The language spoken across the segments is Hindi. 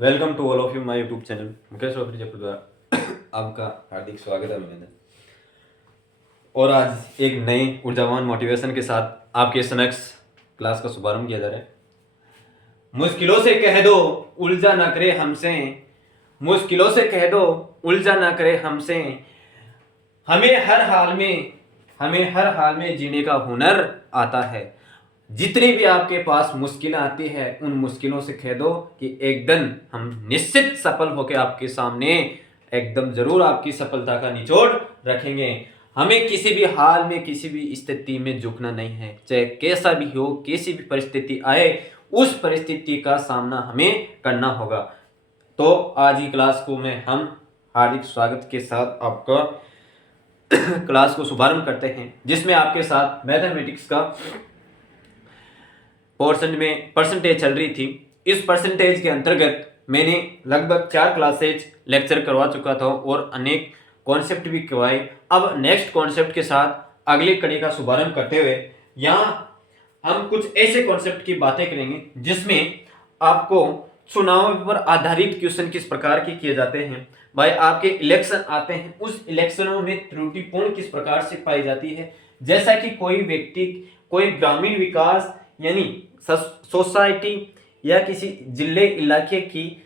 Welcome to all of you my YouTube channel Mukesh Rohtari Jaipur द्वारा आपका हार्दिक स्वागत है अभिनंदन। और आज एक नई ऊर्जावान मोटिवेशन के साथ आपके समक्ष क्लास का शुभारंभ किया जा रहा है। मुश्किलों से कह दो उलझा ना करे हमसे, मुश्किलों से कह दो उलझा ना करे हमसे, हमें हर हाल में जीने का हुनर आता है। जितनी भी आपके पास मुश्किलें आती है उन मुश्किलों से कह दो कि एकदम हम निश्चित सफल होकर आपके सामने एकदम जरूर आपकी सफलता का निचोड़ रखेंगे। हमें किसी भी हाल में किसी भी स्थिति में झुकना नहीं है, चाहे कैसा भी हो, कैसी भी परिस्थिति आए उस परिस्थिति का सामना हमें करना होगा। तो आज की क्लास को मैं हम हार्दिक स्वागत के साथ आपका क्लास को शुभारंभ करते हैं, जिसमें आपके साथ मैथमेटिक्स का पोर्शन में परसेंटेज चल रही थी। इस परसेंटेज के अंतर्गत मैंने लगभग 4 क्लासेज लेक्चर करवा चुका था और अनेक कॉन्सेप्ट भी करवाए। अब नेक्स्ट कॉन्सेप्ट के साथ अगली कड़ी का शुभारंभ करते हुए यहाँ हम कुछ ऐसे कॉन्सेप्ट की बातें करेंगे जिसमें आपको चुनाव पर आधारित क्वेश्चन किस प्रकार के किए जाते हैं। भाई आपके इलेक्शन आते हैं, उस इलेक्शनों में त्रुटिपूर्ण किस प्रकार से पाई जाती है। जैसा कि कोई व्यक्ति कोई ग्रामीण विकास यानी सोसाइटी या किसी जिले इलाके की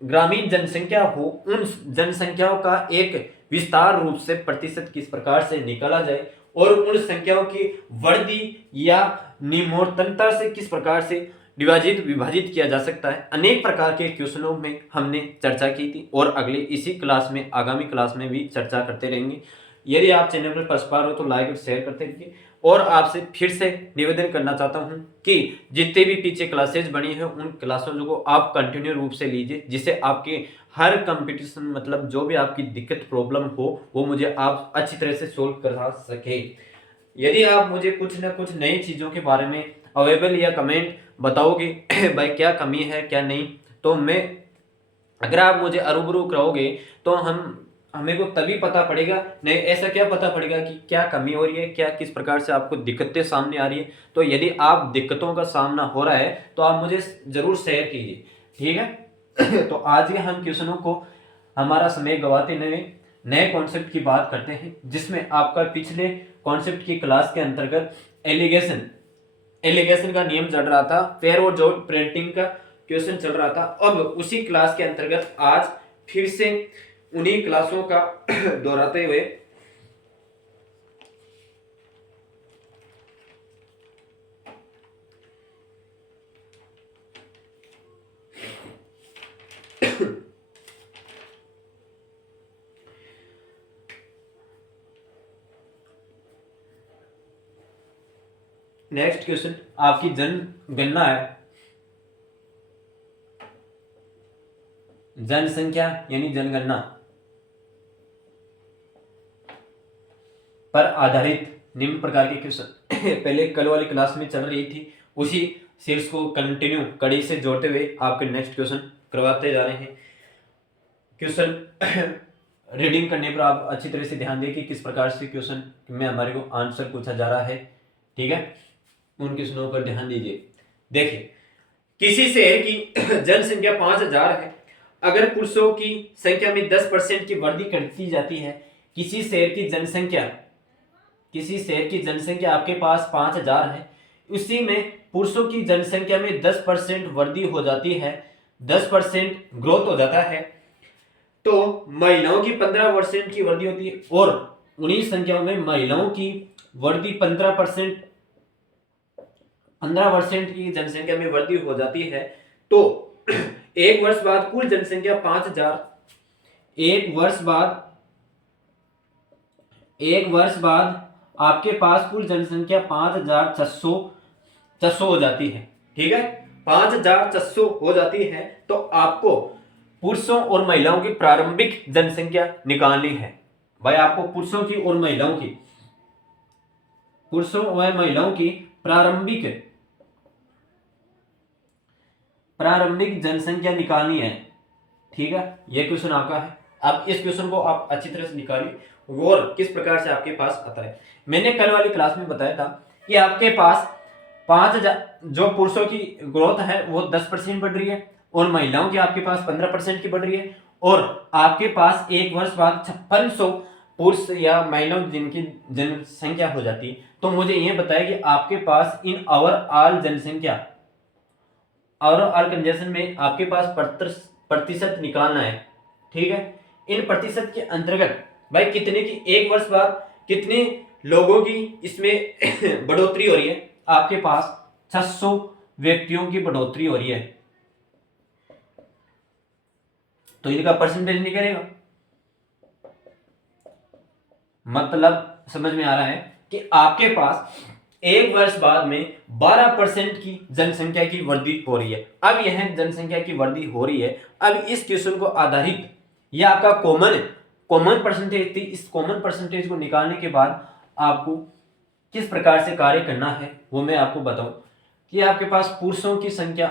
ग्रामीण जनसंख्या हो, उन जनसंख्याओं का एक विस्तार रूप से प्रतिशत किस प्रकार से निकाला जाए और उन संख्याओं की वृद्धि या निम्नता से किस प्रकार से विभाजित किया जा सकता है। अनेक प्रकार के क्वेश्चनों में हमने चर्चा की थी और अगले इसी क्लास में आगामी क्लास में भी चर्चा करते रहेंगे। यदि आप चैनल पर फर्स्ट बार हो तो लाइक और शेयर करते रहिए। और आपसे फिर से निवेदन करना चाहता हूं कि जितने भी पीछे क्लासेज बनी है उन क्लासों को आप कंटिन्यू रूप से लीजिए, जिससे आपके हर कंपटीशन मतलब जो भी आपकी दिक्कत प्रॉब्लम हो वो मुझे आप अच्छी तरह से सोल्व करा सके। यदि आप मुझे कुछ ना कुछ नई चीज़ों के बारे में अवेलेबल या कमेंट बताओगे भाई क्या कमी है क्या नहीं, तो मैं अगर आप मुझे अरूबरू कराओगे तो हमें को तभी पता पड़ेगा। नहीं ऐसा क्या पता पड़ेगा कि क्या कमी हो रही है, क्या किस प्रकार से आपको दिक्कतें सामने आ रही है। तो यदि आप दिक्कतों का सामना हो रहा है तो आप मुझे जरूर शेयर कीजिए, ठीक है। तो आज के हम क्वेश्चनों को हमारा समय गवाते नए कॉन्सेप्ट की बात करते हैं, जिसमें आपका पिछले कॉन्सेप्ट की क्लास के अंतर्गत एलिगेशन का नियम चल रहा था, फेयर और जॉर्ज प्रिंटिंग का क्वेश्चन चल रहा था। अब उसी क्लास के अंतर्गत आज फिर से उन्हीं क्लासों का दोहराते हुए नेक्स्ट क्वेश्चन आपकी जनगणना है, जनसंख्या यानी जनगणना पर आधारित निम्न प्रकार के क्वेश्चन पहले कल वाली क्लास में चल रही थी, उसी सीरीज को कंटिन्यू कड़ी से जोड़ते हुए आपके नेक्स्ट क्वेश्चन करवाते जा रहे हैं। क्वेश्चन रीडिंग करने पर आप अच्छी तरह से ध्यान दें कि किस प्रकार से क्वेश्चन में हमारे को आंसर पूछा जा रहा है, ठीक है। उन क्वेश्चनों पर ध्यान दीजिए। देखिए, किसी शहर की जनसंख्या 5000 है, अगर पुरुषों की संख्या में 10% की वृद्धि करती जाती है, किसी शहर की जनसंख्या आपके पास 5000 है, उसी में पुरुषों की जनसंख्या में 10% वृद्धि हो जाती है, 10% ग्रोथ हो जाता है, तो महिलाओं की 15% की वृद्धि होती है और उन्हीं संख्याओं में महिलाओं की वृद्धि 15% की जनसंख्या में वृद्धि हो जाती है। तो एक वर्ष बाद कुल जनसंख्या 5000, एक वर्ष बाद आपके पास कुल जनसंख्या 5600 हो जाती है, ठीक है। 5600 हो जाती है तो आपको पुरुषों और महिलाओं की प्रारंभिक जनसंख्या निकालनी है। भाई आपको पुरुषों और महिलाओं की प्रारंभिक जनसंख्या निकालनी है, ठीक है। यह क्वेश्चन आपका है। अब इस क्वेश्चन को आप अच्छी तरह से निकालिए और किस प्रकार से आपके पास आता है। मैंने कल वाली क्लास में बताया था कि आपके पास 5000 जो पुरुषों की ग्रोथ है वो 10% बढ़ रही है, और महिलाओं की आपके पास 15% की बढ़ रही है, और आपके पास एक वर्ष बाद 5600 पुरुष या महिलाओं जिनकी जनसंख्या हो जाती है। तो मुझे यह बताया कि आपके पास इन ओवरऑल जनसंख्या, ओवरऑल कंजेशन में आपके पास प्रतिशत निकालना है, ठीक है। इन प्रतिशत के अंतर्गत भाई कितने की एक वर्ष बाद कितने लोगों की इसमें बढ़ोतरी हो रही है, आपके पास 600 व्यक्तियों की बढ़ोतरी हो रही है, तो इनका परसेंटेज निकलेगा। मतलब समझ में आ रहा है कि आपके पास एक वर्ष बाद में 12% की जनसंख्या की वृद्धि हो रही है। अब यह जनसंख्या की वृद्धि हो रही है, अब इस क्वेश्चन को आधारित यह आपका कॉमन परसेंटेज थी, इस कॉमन परसेंटेज को निकालने के बाद आपको किस प्रकार से कार्य करना है वो मैं आपको बताऊं कि आपके पास पुरुषों की संख्या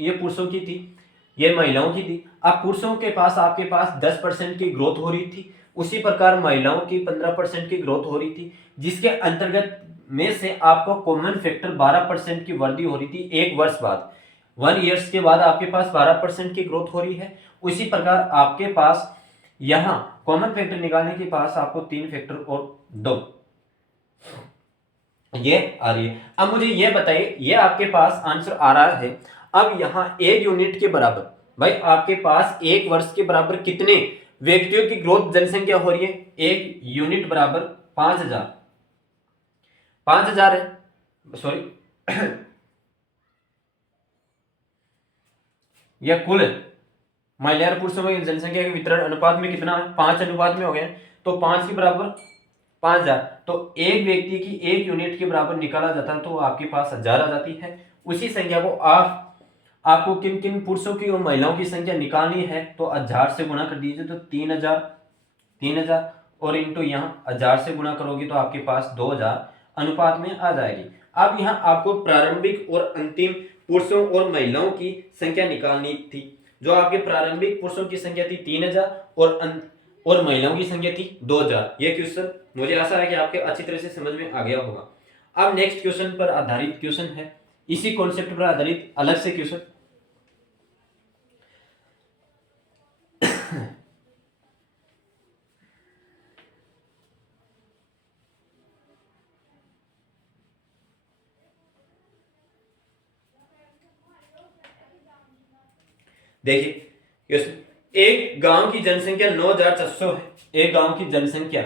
ये पुरुषों की थी, ये महिलाओं की थी। अब पुरुषों के पास आपके पास 10% की ग्रोथ हो रही थी, उसी प्रकार महिलाओं की 15% की ग्रोथ हो रही थी, जिसके अंतर्गत में से आपको कॉमन फैक्टर 12% की वृद्धि हो रही थी एक वर्ष बाद। 1 ईयर्स के बाद आपके पास 12% की ग्रोथ हो रही है। उसी प्रकार आपके पास यहां कॉमन फैक्टर निकालने के पास आपको 3 फैक्टर और 2 ये आ रही है। अब मुझे ये बताइए, ये आपके पास आंसर आ रहा है। अब यहां एक यूनिट के बराबर भाई आपके पास एक वर्ष के बराबर कितने व्यक्तियों की ग्रोथ जनसंख्या हो रही है, एक यूनिट बराबर 5000, 5000 है, सॉरी यह कुल महिला और पुरुषों में जनसंख्या के वितरण अनुपात में कितना है, 5 अनुपात में हो गया, तो 5 के बराबर 5000, तो एक व्यक्ति की एक यूनिट के बराबर निकाला जाता है तो आपके पास 1000 आ जाती है। उसी संख्या को आपको किन किन पुरुषों की और महिलाओं की संख्या निकालनी है, तो 1000 से गुणा कर दीजिए तो 3000 और इंटू यहाँ 1000 से गुणा करोगे तो आपके पास 2000 अनुपात में आ जाएगी। अब यहाँ आपको प्रारंभिक और अंतिम पुरुषों और महिलाओं की संख्या निकालनी थी। जो आपके प्रारंभिक पुरुषों की संख्या थी 3000 और महिलाओं की संख्या थी 2000। ये क्वेश्चन मुझे आशा है कि आपके अच्छी तरह से समझ में आ गया होगा। अब नेक्स्ट क्वेश्चन पर आधारित क्वेश्चन है, इसी कॉन्सेप्ट पर आधारित अलग से क्वेश्चन। देखिए क्वेश्चन, एक गांव की जनसंख्या 9600 है, एक गांव की जनसंख्या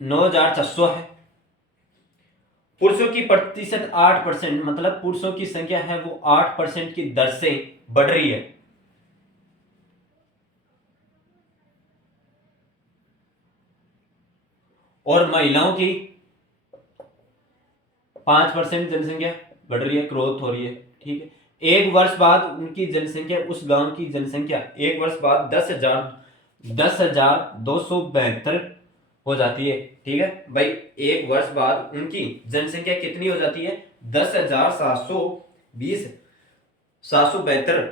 9600 है, पुरुषों की प्रतिशत 8%, मतलब पुरुषों की संख्या है वो 8% की दर से बढ़ रही है, और महिलाओं की 5% जनसंख्या बढ़ रही है, ग्रोथ हो रही है, ठीक है। एक वर्ष बाद उनकी जनसंख्या, उस गांव की जनसंख्या एक वर्ष बाद 10,272 हो जाती है, ठीक है भाई। एक वर्ष बाद उनकी जनसंख्या कितनी हो जाती है, 10,772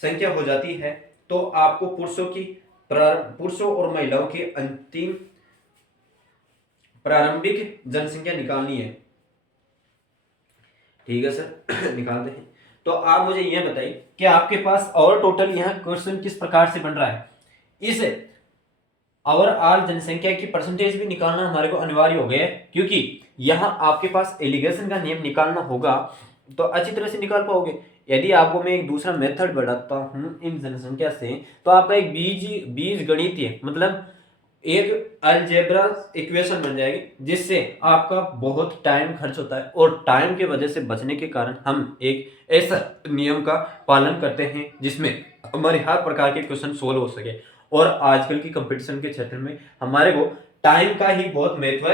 संख्या हो जाती है। तो आपको पुरुषों और महिलाओं की अंतिम प्रारंभिक जनसंख्या निकालनी है, ठीक है सर। निकालते हैं। तो आप मुझे यह बताइए कि आपके पास और टोटल यहाँ क्वेश्चन किस प्रकार से बन रहा है। इस ओवरऑल जनसंख्या की परसेंटेज भी निकालना हमारे को अनिवार्य हो गया है, क्योंकि यहाँ आपके पास एलिगेशन का नियम निकालना होगा तो अच्छी तरह से निकाल पाओगे। यदि आपको मैं एक दूसरा मेथड बताता हूँ इन जनसंख्या से, तो आपका एक बीज गणितीय मतलब एक अलजेब्रा इक्वेशन बन जाएगी, जिससे आपका बहुत टाइम खर्च होता है, और टाइम के वजह से बचने के कारण हम एक ऐसा नियम का पालन करते हैं जिसमें हमारे हर प्रकार के क्वेश्चन सोल्व हो सके। और आजकल की कंपटीशन के क्षेत्र में हमारे को टाइम का ही बहुत महत्व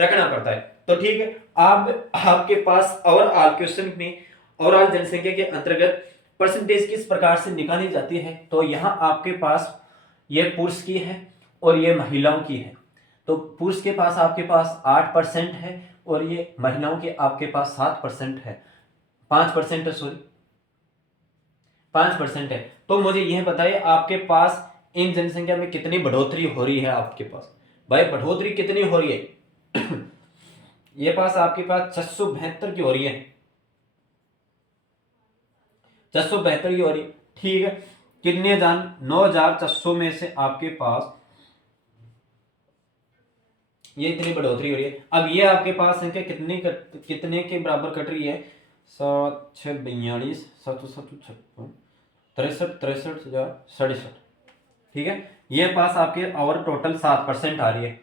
रखना पड़ता है। तो ठीक है, आपके पास ओवरऑल क्वेश्चन में ओवरऑल जनसंख्या के अंतर्गत परसेंटेज किस प्रकार से निकाली जाती है, तो यहाँ आपके पास ये पुरुष की है और ये महिलाओं की है। तो पुरुष के पास आपके पास 8% है और ये महिलाओं के आपके पास 7% है, 5% है, सॉरी 5% है। तो मुझे यह बताइए आपके पास इन जनसंख्या में कितनी बढ़ोतरी हो रही है। आपके पास भाई बढ़ोतरी कितनी हो रही है ये पास आपके पास 672 की हो रही है, 472 की हो रही है, ठीक है। कितने जान 9400 में से आपके पास ये इतनी बढ़ोतरी हो रही है। अब ये आपके पास संख्या कितने के बराबर कट रही है? 7 6 42 7 7 56 63 63 67, ठीक है। ये पास आपके और टोटल 7% आ रही है,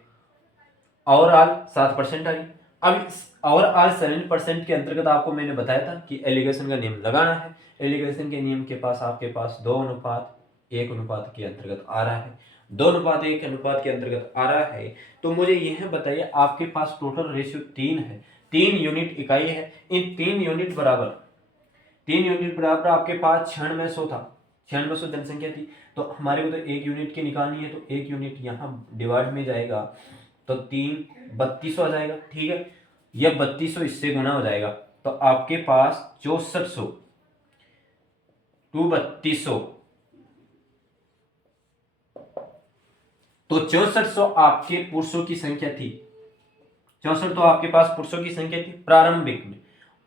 ओवरऑल 7% आ रही है। अब ओवरऑल 7% के अंतर्गत आपको मैंने बताया था कि एलिगेशन का नियम लगाना है। एलिगेशन के नियम के पास आपके पास 2:1 अनुपात के अंतर्गत आ रहा है, 2:1 अनुपात के अंतर्गत आ रहा है। तो मुझे यह बताइए, आपके पास टोटल रेशियो 3 है, 3 यूनिट इकाई है। इन 3 यूनिट बराबर आपके पास 9600 था, 9600 जनसंख्या थी। तो हमारे को तो 1 यूनिट की निकालनी है, तो 1 यूनिट यहाँ डिवाइड में जाएगा तो 3 3200 आ जाएगा, ठीक है। यह 3200 इससे गुना हो जाएगा, तो आपके पास 6400 3200, तो 6400 आपके पुरुषों की संख्या थी। 64 तो आपके पास पुरुषों की संख्या थी प्रारंभिक में,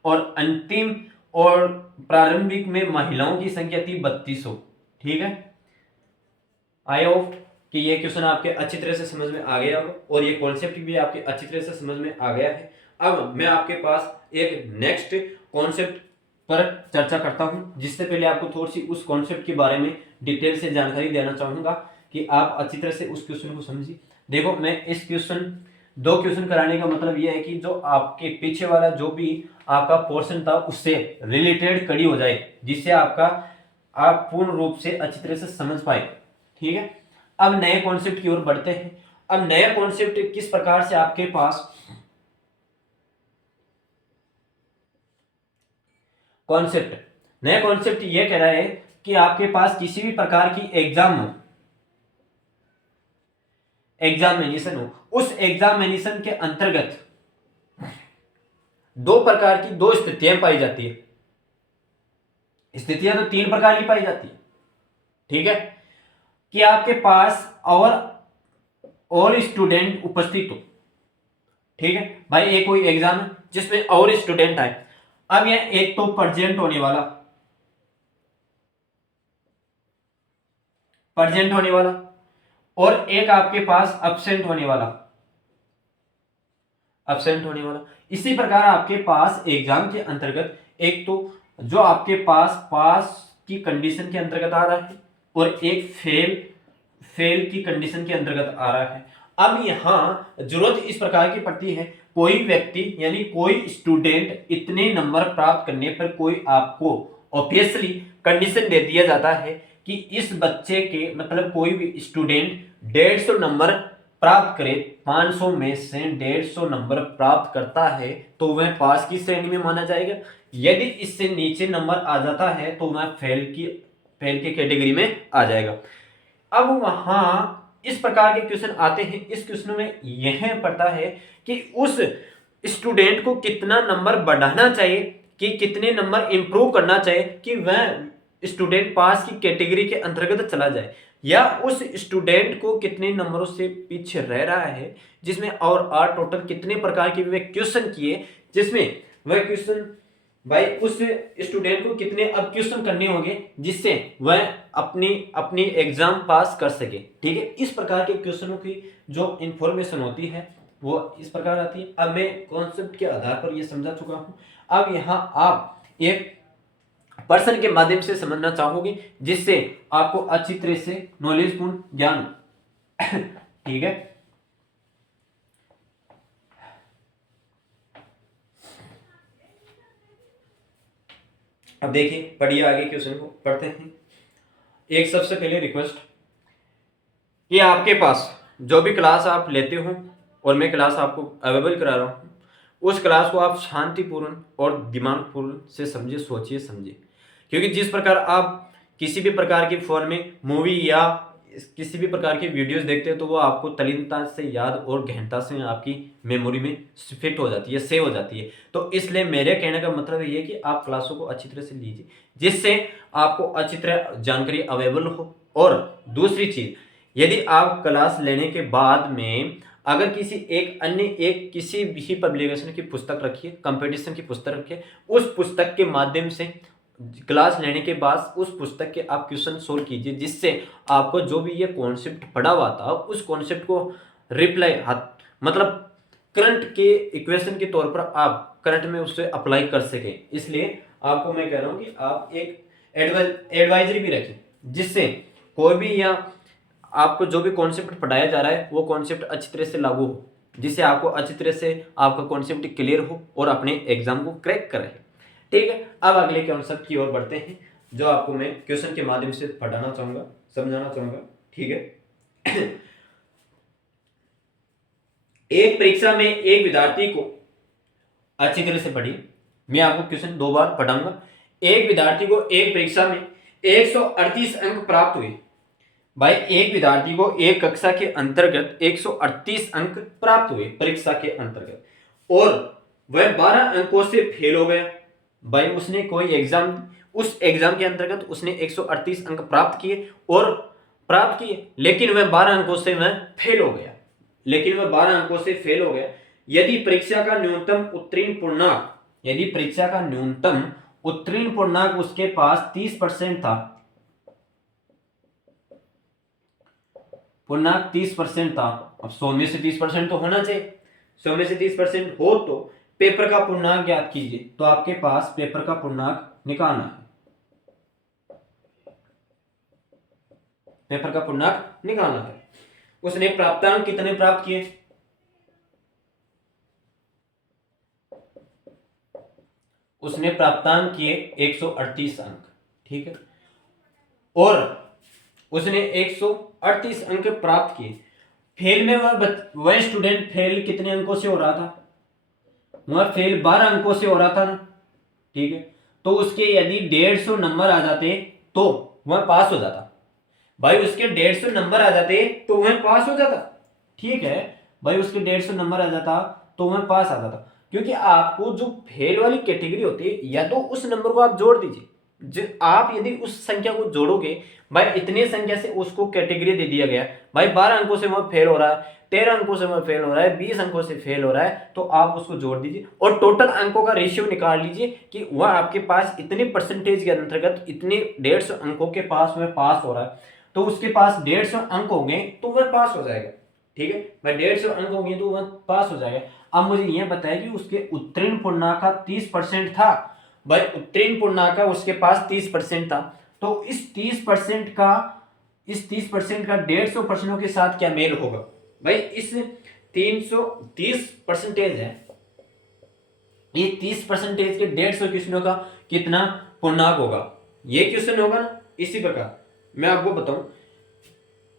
और अंतिम और प्रारंभिक में महिलाओं की संख्या थी 3200, ठीक है। आई होप कि ये क्वेश्चन आपके अच्छी तरह से समझ में आ गया हो और ये कॉन्सेप्ट भी आपके अच्छी तरह से समझ में आ गया है। अब मैं आपके पास एक नेक्स्ट कॉन्सेप्ट पर चर्चा करता हूं, जिससे पहले आपको थोड़ी सी उस कॉन्सेप्ट के बारे में डिटेल से जानकारी देना चाहूंगा कि आप अच्छी तरह से उस क्वेश्चन को समझिए। देखो, मैं इस दो क्वेश्चन कराने का मतलब यह है कि जो आपके पीछे वाला जो भी आपका पोर्शन था उससे रिलेटेड कड़ी हो जाए, जिससे आप पूर्ण रूप से अच्छी तरह से समझ पाए, ठीक है। अब नए कॉन्सेप्ट की ओर बढ़ते हैं। अब नया कॉन्सेप्ट किस प्रकार से आपके पास नया कॉन्सेप्ट यह कह रहा है कि आपके पास किसी भी प्रकार की एग्जामिनेशन हो, उस एग्जामिनेशन के अंतर्गत दो प्रकार की दो स्थितियां पाई जाती है। स्थितियां तो 3 प्रकार की पाई जाती है, ठीक है, कि आपके पास और स्टूडेंट उपस्थित हो, ठीक है भाई। एक कोई एग्जाम है जिसमें और स्टूडेंट आए। अब यह एक तो प्रेजेंट होने वाला और एक आपके पास एब्सेंट होने वाला। इसी प्रकार आपके पास एग्जाम के अंतर्गत एक तो जो आपके पास की कंडीशन के अंतर्गत आ रहा है और एक फेल की कंडीशन के अंतर्गत आ रहा है। अब यहां जरूरत इस प्रकार की पड़ती है, कोई व्यक्ति यानी कोई स्टूडेंट इतने नंबर प्राप्त करने पर कोई आपको ऑब्वियसली कंडीशन दे दिया जाता है कि इस बच्चे के मतलब कोई भी स्टूडेंट 150 नंबर प्राप्त करे, 500 में से 150 नंबर प्राप्त करता है तो वह पास की श्रेणी में माना जाएगा। यदि इससे नीचे नंबर आ जाता है तो वह फेल की कैटेगरी में आ जाएगा। अब वहां इस प्रकार के क्वेश्चन आते हैं। इस क्वेश्चन में यह पड़ता है कि उस स्टूडेंट को कितना नंबर बढ़ाना चाहिए, कि कितने नंबर इंप्रूव करना चाहिए कि वह स्टूडेंट पास की कैटेगरी के अंतर्गत चला जाए, या उस स्टूडेंट को कितने नंबरों से पीछे रह रहा है, जिसमें और आर टोटल कितने प्रकार के वे क्वेश्चन किए, जिसमें वह क्वेश्चन भाई उस स्टूडेंट को कितने अब क्वेश्चन करने होंगे जिससे वह अपनी एग्जाम पास कर सके, ठीक है। इस प्रकार के क्वेश्चनों की जो इंफॉर्मेशन होती है वो इस प्रकार आती है। अब मैं कॉन्सेप्ट के आधार पर ये समझा चुका हूं। अब यहाँ आप एक पर्सन के माध्यम से समझना चाहोगे जिससे आपको अच्छी तरह से नॉलेजपूर्ण ज्ञान ठीक है। अब देखिए, पढ़िए आगे क्वेश्चन को पढ़ते हैं। एक सबसे पहले रिक्वेस्ट कि आपके पास जो भी क्लास आप लेते हो और मैं क्लास आपको अवेलेबल करा रहा हूँ, उस क्लास को आप शांतिपूर्ण और दिमागपूर्ण से समझिए, सोचिए, समझिए। क्योंकि जिस प्रकार आप किसी भी प्रकार की फोन में मूवी या किसी भी प्रकार की वीडियोस देखते हैं तो वो आपको तल्लीनता से याद और गहनता से आपकी मेमोरी में फिट हो जाती है, सेव हो जाती है। तो इसलिए मेरे कहने का मतलब ये है कि आप क्लासों को अच्छी तरह से लीजिए जिससे आपको अच्छी तरह जानकारी अवेलेबल हो। और दूसरी चीज, यदि आप क्लास लेने के बाद में अगर किसी भी पब्लिकेशन की पुस्तक रखिए, कंपटीशन की पुस्तक रखिए, उस पुस्तक के माध्यम से क्लास लेने के बाद उस पुस्तक के आप क्वेश्चन सोल्व कीजिए, जिससे आपको जो भी ये कॉन्सेप्ट पढ़ा हुआ था उस कॉन्सेप्ट को रिप्लाई मतलब करंट के इक्वेशन के तौर पर आप करंट में उससे अप्लाई कर सकें। इसलिए आपको मैं कह रहा हूँ कि आप एक एडवाइजरी भी रखें, जिससे कोई भी या आपको जो भी कॉन्सेप्ट पढ़ाया जा रहा है वो कॉन्सेप्ट अच्छी तरह से लागू हो, जिससे आपको अच्छी तरह से आपका कॉन्सेप्ट क्लियर हो और अपने एग्जाम को क्रैक करें। ठीक है, अब अगले कॉन्सेप्ट की ओर बढ़ते हैं, जो आपको मैं क्वेश्चन के माध्यम से पढ़ाना चाहूंगा, समझाना चाहूंगा। ठीक है। एक परीक्षा में एक विद्यार्थी को, अच्छी तरह से पढ़िए, मैं आपको क्वेश्चन 2 बार पढ़ाऊंगा। एक विद्यार्थी को एक परीक्षा में 138 अंक प्राप्त हुए। भाई एक विद्यार्थी को एक कक्षा के अंतर्गत 138 अंक प्राप्त हुए परीक्षा के अंतर्गत, और वह 12 अंकों से फेल हो गया। भाई उसने कोई एग्जाम, उस एग्जाम के अंतर्गत उसने 138 अंक प्राप्त किए, लेकिन वह 12 अंकों से वह फेल हो गया, यदि परीक्षा का न्यूनतम उत्तीर्ण पूर्णांक उसके पास 30% था, पूर्णांक 30% था। अब 100 में से 30% तो होना चाहिए, 100 में से 30% हो तो पेपर का पूर्णांक ज्ञात कीजिए। तो आपके पास पेपर का पूर्णांक निकालना है, उसने प्राप्तांक कितने प्राप्त किए? उसने प्राप्तांक किए 138 अंक। ठीक है, और उसने 138 अंक प्राप्त किए। फेल में वह स्टूडेंट फेल कितने अंकों से हो रहा था? वह फेल 12 अंकों से हो रहा था ना। ठीक है, तो उसके यदि 150 नंबर आ जाते तो वह पास हो जाता। भाई उसके 150 नंबर आ जाते तो वह पास हो जाता। ठीक है भाई, उसके 150 नंबर आ जाता तो वह पास आ जाता, क्योंकि आपको जो फेल वाली कैटेगरी होती है, या तो उस नंबर को आप जोड़ दीजिए, आप यदि उस संख्या को जोड़ोगे, भाई इतने संख्या से उसको कैटेगरी दे दिया गया, भाई 12 अंकों से वह फेल हो रहा है, 13 अंकों से वह फेल हो रहा है, 20 अंकों से फेल हो रहा है, तो आप उसको जोड़ दीजिए और टोटल अंकों का रेशियो निकाल लीजिए कि वह आपके पास इतने परसेंटेज के अंतर्गत इतने 150 अंकों के पास वह पास हो रहा है, तो उसके पास 150 अंक होंगे तो वह पास हो जाएगा। ठीक है भाई, 150 अंक होंगे तो वह पास हो जाएगा। अब मुझे यह बताया कि उसके उत्तीर्ण पूर्णांक का 30% था। भाई उत्तीर्ण पूर्णांक का उसके पास 30% था, तो इस 30% का 150 प्रश्नों के साथ क्या मेल होगा? भाई इस 330 परसेंटेज है, ये 30% के 150 क्वेश्चनों का कितना पूर्णांक होगा? ये क्वेश्चन होगा ना। इसी प्रकार मैं आपको बताऊं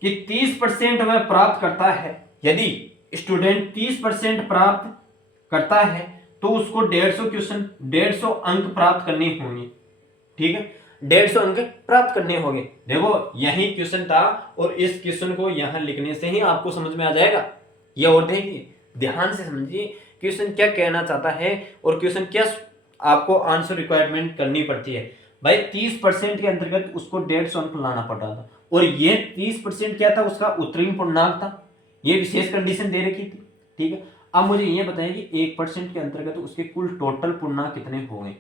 कि 30% वह प्राप्त करता है, यदि स्टूडेंट 30% प्राप्त करता है तो उसको 150 क्वेश्चन 150 अंक प्राप्त करने होंगे। ठीक है, 150 अंक प्राप्त करने होंगे। देखो यही क्वेश्चन था, और इस क्वेश्चन को यहां लिखने से ही आपको समझ में आ जाएगा। ये और देखिए, ध्यान से समझिए क्वेश्चन क्या कहना चाहता है और क्वेश्चन क्या आपको आंसर रिक्वायरमेंट करनी पड़ती है। भाई 30% के अंतर्गत उसको 150 अंक लाना पड़ रहा था, और ये 30% क्या था? उसका उत्तीर्ण पूर्णांक था। ये विशेष कंडीशन दे रखी थी। ठीक है, अब मुझे ये बताएं कि 1% के अंतर्गत उसके कुल टोटल पूर्णांक कितने होंगे?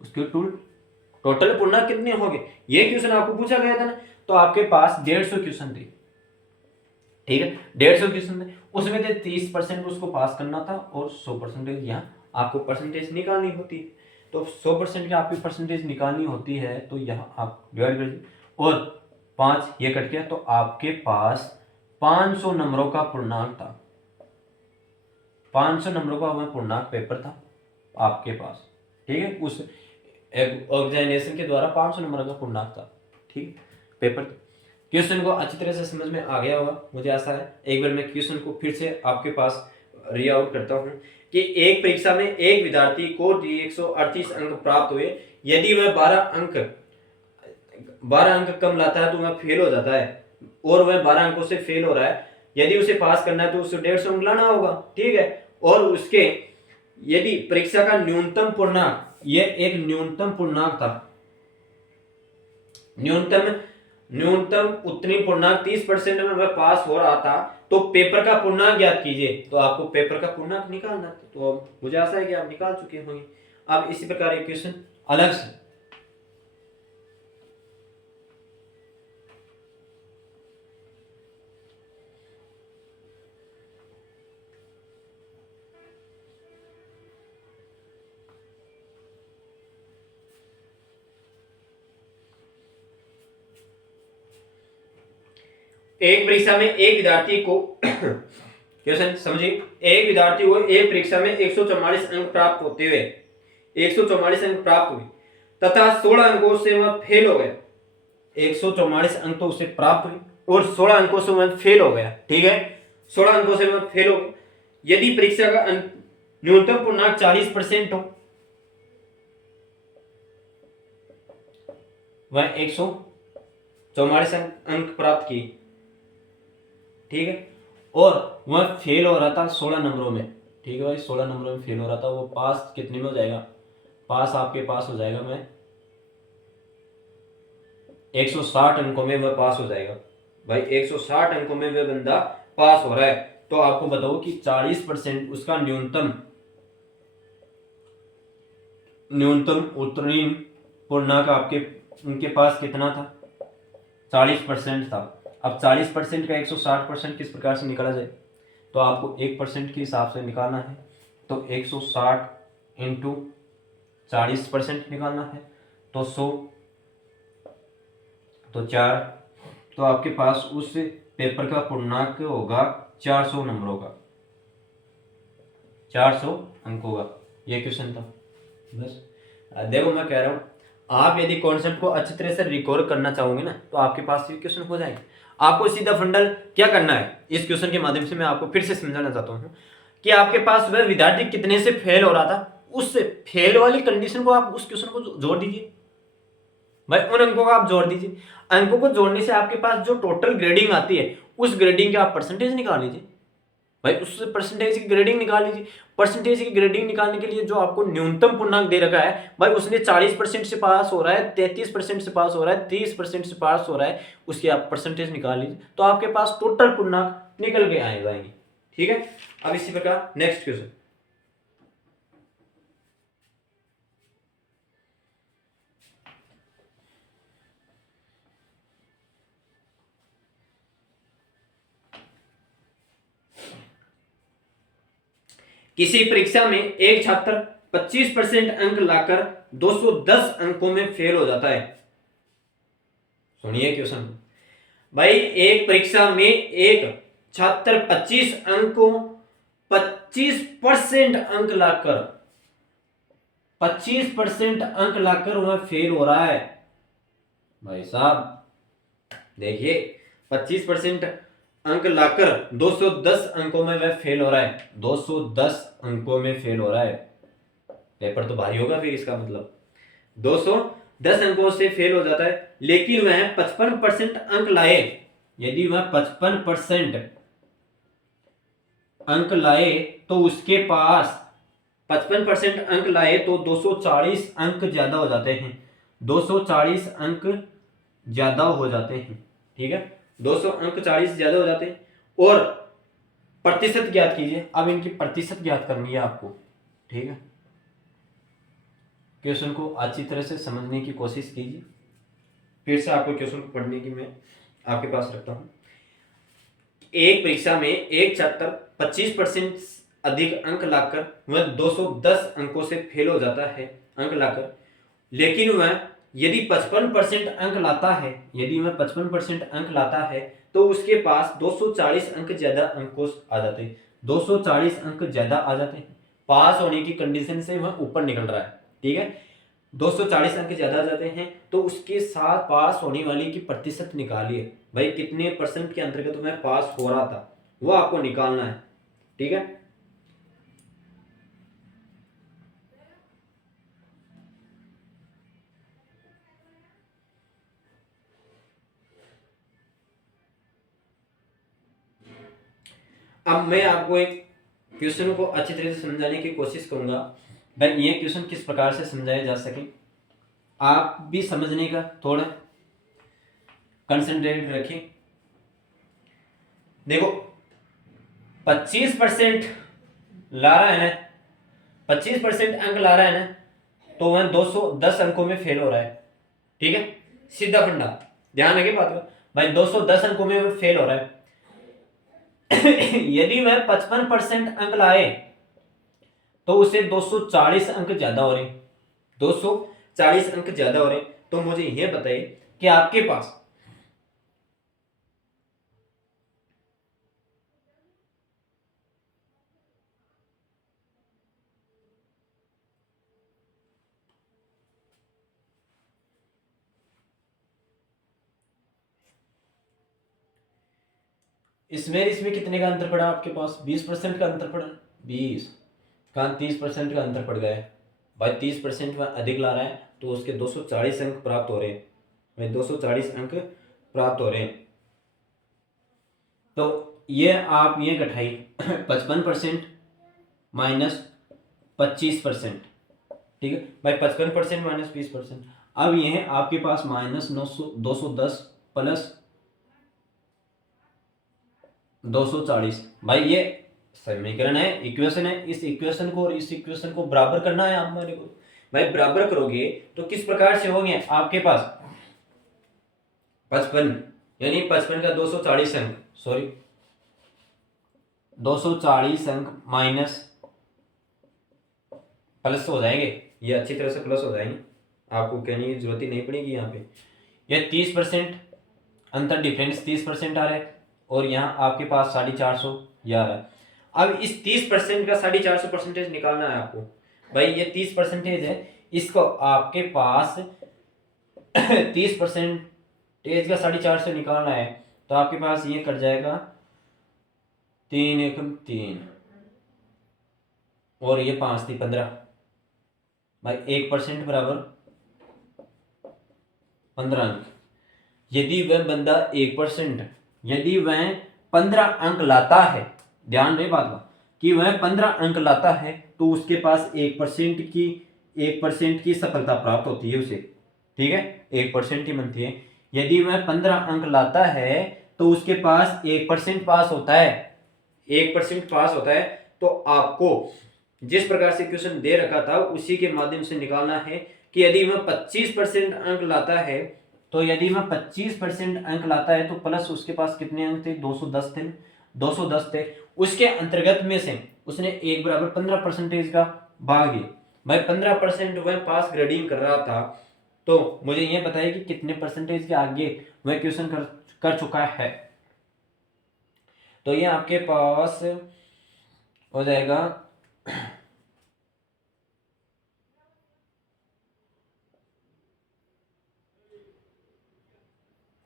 उसके टोटल पूर्णांक कितने होंगे? ये क्वेश्चन आपको पूछा गया था ना, तो आपके पास 150 क्वेश्चन थे। ठीक है, 150 क्वेश्चन थे, उसमें से 30% उसको पास करना था और 100% यहाँ आपको परसेंटेज निकालनी होती है। तो 100% की आपकी परसेंटेज निकालनी होती है, तो यहाँ आप डिवाइड कर दीजिए, और 5 ये कट गया, तो आपके पास 500 नंबरों का पूर्णांक था। 500 नंबरों का वह पूर्णांक पेपर था आपके पास। ठीक है, उस ऑर्गेनाइजेशन के द्वारा 500 नंबर का पूर्णांक था। ठीक, पेपर। क्वेश्चन को अच्छी तरह से समझ में आ गया होगा, मुझे आशा है। एक बार मैं क्वेश्चन को फिर से आपके पास री आउट करता हूं कि एक परीक्षा में एक विद्यार्थी को 138 अंक प्राप्त हुए, यदि वह 12 अंक कम लाता है तो वह फेल हो जाता है, और वह 12 अंकों से फेल हो रहा है। यदि उसे पास करना है तो उसे 150 अंक लाना होगा। ठीक है, और उसके यदि परीक्षा का न्यूनतम पूर्णांक, यह एक न्यूनतम पूर्णांक था, न्यूनतम उत्तीर्ण पूर्णांक 30% में वह पास हो रहा था, तो पेपर का पूर्णांक ज्ञात कीजिए। तो आपको पेपर का पूर्णांक निकालना था, तो मुझे आशा है कि आप निकाल चुके होंगे। अब इसी प्रकार एक क्वेश्चन अलग से एक परीक्षा में एक विद्यार्थी को क्वेश्चन समझिए, एक विद्यार्थी को एक परीक्षा में 144 अंक प्राप्त होते हुए 144 अंक प्राप्त हुए तथा 16 अंकों से वह फेल हो गया। 144 अंक तो उसे प्राप्त हुए और 16 अंकों से वह फेल हो गया। ठीक है, 16 अंकों से वह फेल हो गया। यदि परीक्षा का न्यूनतम पूर्णांक 40% हो, वह 144 अंक प्राप्त किए। ठीक है, और वह फेल हो रहा था 16 नंबरों में। ठीक है भाई, 16 नंबरों में फेल हो रहा था। वो पास कितने में हो जाएगा? पास आपके पास हो जाएगा मैं 160 अंकों में वह पास हो जाएगा। भाई 160 अंकों में वह बंदा पास हो रहा है। तो आपको बताओ कि 40% उसका न्यूनतम उत्तीर्ण पूर्णांक आपके उनके पास कितना था? 40% था। अब 40% का 160% किस प्रकार से निकाला जाए? तो आपको 1% के हिसाब से निकालना है। तो 160 इंटू 40% निकालना है तो 100, तो 4, तो आपके पास उस पेपर का पूर्णांक होगा 400 नंबरों का, 400 अंक होगा। ये क्वेश्चन था। बस देखो मैं कह रहा हूँ, आप यदि कॉन्सेप्ट को अच्छी तरह से रिकॉर्ड करना चाहोगे ना तो आपके पास ये क्वेश्चन हो जाएंगे। आपको सीधा फंडल क्या करना है, इस क्वेश्चन के माध्यम से मैं आपको फिर से समझाना चाहता हूँ कि आपके पास वह विद्यार्थी कितने से फेल हो रहा था, उस फेल वाली कंडीशन को आप उस क्वेश्चन को जोड़ दीजिए। भाई उन अंकों को आप जोड़ दीजिए। अंकों को जोड़ने से आपके पास जो टोटल ग्रेडिंग आती है उस ग्रेडिंग के आप परसेंटेज निकाल लीजिए। भाई उस परसेंटेज की ग्रेडिंग निकाल लीजिए। परसेंटेज की ग्रेडिंग निकालने के लिए जो आपको न्यूनतम पूर्णांक दे रखा है, भाई उसने 40% से पास हो रहा है, 33% से पास हो रहा है, 30% से पास हो रहा है, उसकी आप परसेंटेज निकाल लीजिए तो आपके पास टोटल पूर्णांक निकल के आए जाएंगे। ठीक है, अब इसी प्रकार नेक्स्ट क्वेश्चन। किसी परीक्षा में एक छात्र 25% अंक लाकर 210 अंकों में फेल हो जाता है। सुनिए क्वेश्चन। भाई एक परीक्षा में एक छात्र 25% अंक लाकर 25% अंक लाकर वह फेल हो रहा है। भाई साहब देखिए, 25% अंक लाकर 210 अंकों में वह फेल हो रहा है। 210 अंकों में फेल हो रहा है, पेपर तो भारी होगा फिर इसका मतलब। 210 अंकों से फेल हो जाता है, लेकिन वह 55% अंक लाए। यदि वह 55% अंक लाए तो उसके पास 55% अंक लाए तो 240 अंक ज्यादा हो जाते हैं। 240 अंक ज्यादा हो जाते हैं। ठीक है, 200 अंक 40 ज्यादा हो जाते हैं। और प्रतिशत ज्ञात कीजिए। अब इनकी प्रतिशत ज्ञात करनी है आपको। ठीक है, क्वेश्चन को अच्छी तरह से समझने की कोशिश कीजिए। फिर से आपको क्वेश्चन को पढ़ने की मैं आपके पास रखता हूं। एक परीक्षा में एक छात्र 25% अधिक अंक लाकर वह 210 अंकों से फेल हो जाता है अंक लाकर, लेकिन वह यदि 55% अंक लाता है, यदि वह 55% अंक लाता है तो उसके पास 240 अंक ज्यादा अंकों आ जाते हैं। 240 अंक ज्यादा आ जाते हैं, पास होने की कंडीशन से वह ऊपर निकल रहा है। ठीक है, 240 अंक ज्यादा आ जाते हैं तो उसके साथ पास होने वाली की प्रतिशत निकालिए। भाई कितने परसेंट के अंतर्गत मैं पास हो रहा था वो आपको निकालना है। ठीक है, अब मैं आपको एक क्वेश्चन को अच्छी तरह से समझाने की कोशिश करूंगा। भाई ये क्वेश्चन किस प्रकार से समझाया जा सके, आप भी समझने का थोड़ा कंसंट्रेट रखें। देखो 25% ला रहा है ना, 25% अंक ला रहा है ना, तो वह 210 अंकों में फेल हो रहा है। ठीक है, सीधा फंडा, ध्यान रखिए बात का। भाई 210 अंकों में वह फेल हो रहा है। यदि वह 55% अंक लाए तो उसे 240 अंक ज्यादा हो रहे, 240 अंक ज्यादा हो रहे। तो मुझे यह बताइए कि आपके पास इसमें कितने का अंतर पड़ा आपके पास? 20% का अंतर पड़ा। 20 कहाँ 30% का अंतर पड़ गया है भाई। 30% में अधिक ला रहा है तो उसके 240 अंक प्राप्त हो रहे हैं भाई, 240 अंक प्राप्त हो रहे हैं। तो ये आप ये घटाई 55% माइनस 25%, ठीक है भाई। 55% माइनस 20%। अब ये है आपके पास माइनस 210 प्लस 240 भाई, ये समीकरण है, इक्वेशन है। इस इक्वेशन को और इस इक्वेशन को बराबर करना है हमारे को भाई। बराबर करोगे तो किस प्रकार से होंगे आपके पास? 55 यानी 55 का 240 अंक, सॉरी 240 अंक माइनस प्लस हो जाएंगे, ये अच्छी तरह से प्लस हो जाएंगे, आपको कहने की जरूरत ही नहीं पड़ेगी यहाँ पे। ये 30% अंतर, डिफरेंस 30% आ रहा है और यहाँ आपके पास 450 ये आ रहा है। अब इस 30% का 450 परसेंटेज निकालना है आपको भाई। ये 30% है, इसको आपके पास 30% का 450 निकालना है तो आपके पास ये कट जाएगा 3 एकम 3 और ये 5 थी 15 भाई। 1% बराबर 15 अंक। यदि वह बंदा 1%, यदि वह 15 अंक लाता है, ध्यान रहे बात का, कि वह 15 अंक लाता है तो उसके पास 1% की सफलता प्राप्त होती है उसे, ठीक है। 1% ही बनती है। यदि वह 15 अंक लाता है तो उसके पास 1% पास होता है, 1% पास होता है। तो आपको जिस प्रकार से क्वेश्चन दे रखा था उसी के माध्यम से निकालना है कि यदि वह 25% अंक लाता है, तो यदि वह 25% अंक लाता है तो प्लस उसके पास कितने अंक थे? 210 थे, 210 थे। उसके अंतर्गत में से उसने 1 बराबर 15% का भाग दिया भाई। 15% वह पास ग्रेडिंग कर रहा था, तो मुझे ये बताइए कि कितने परसेंटेज के आगे वह क्वेश्चन कर चुका है। तो ये आपके पास हो जाएगा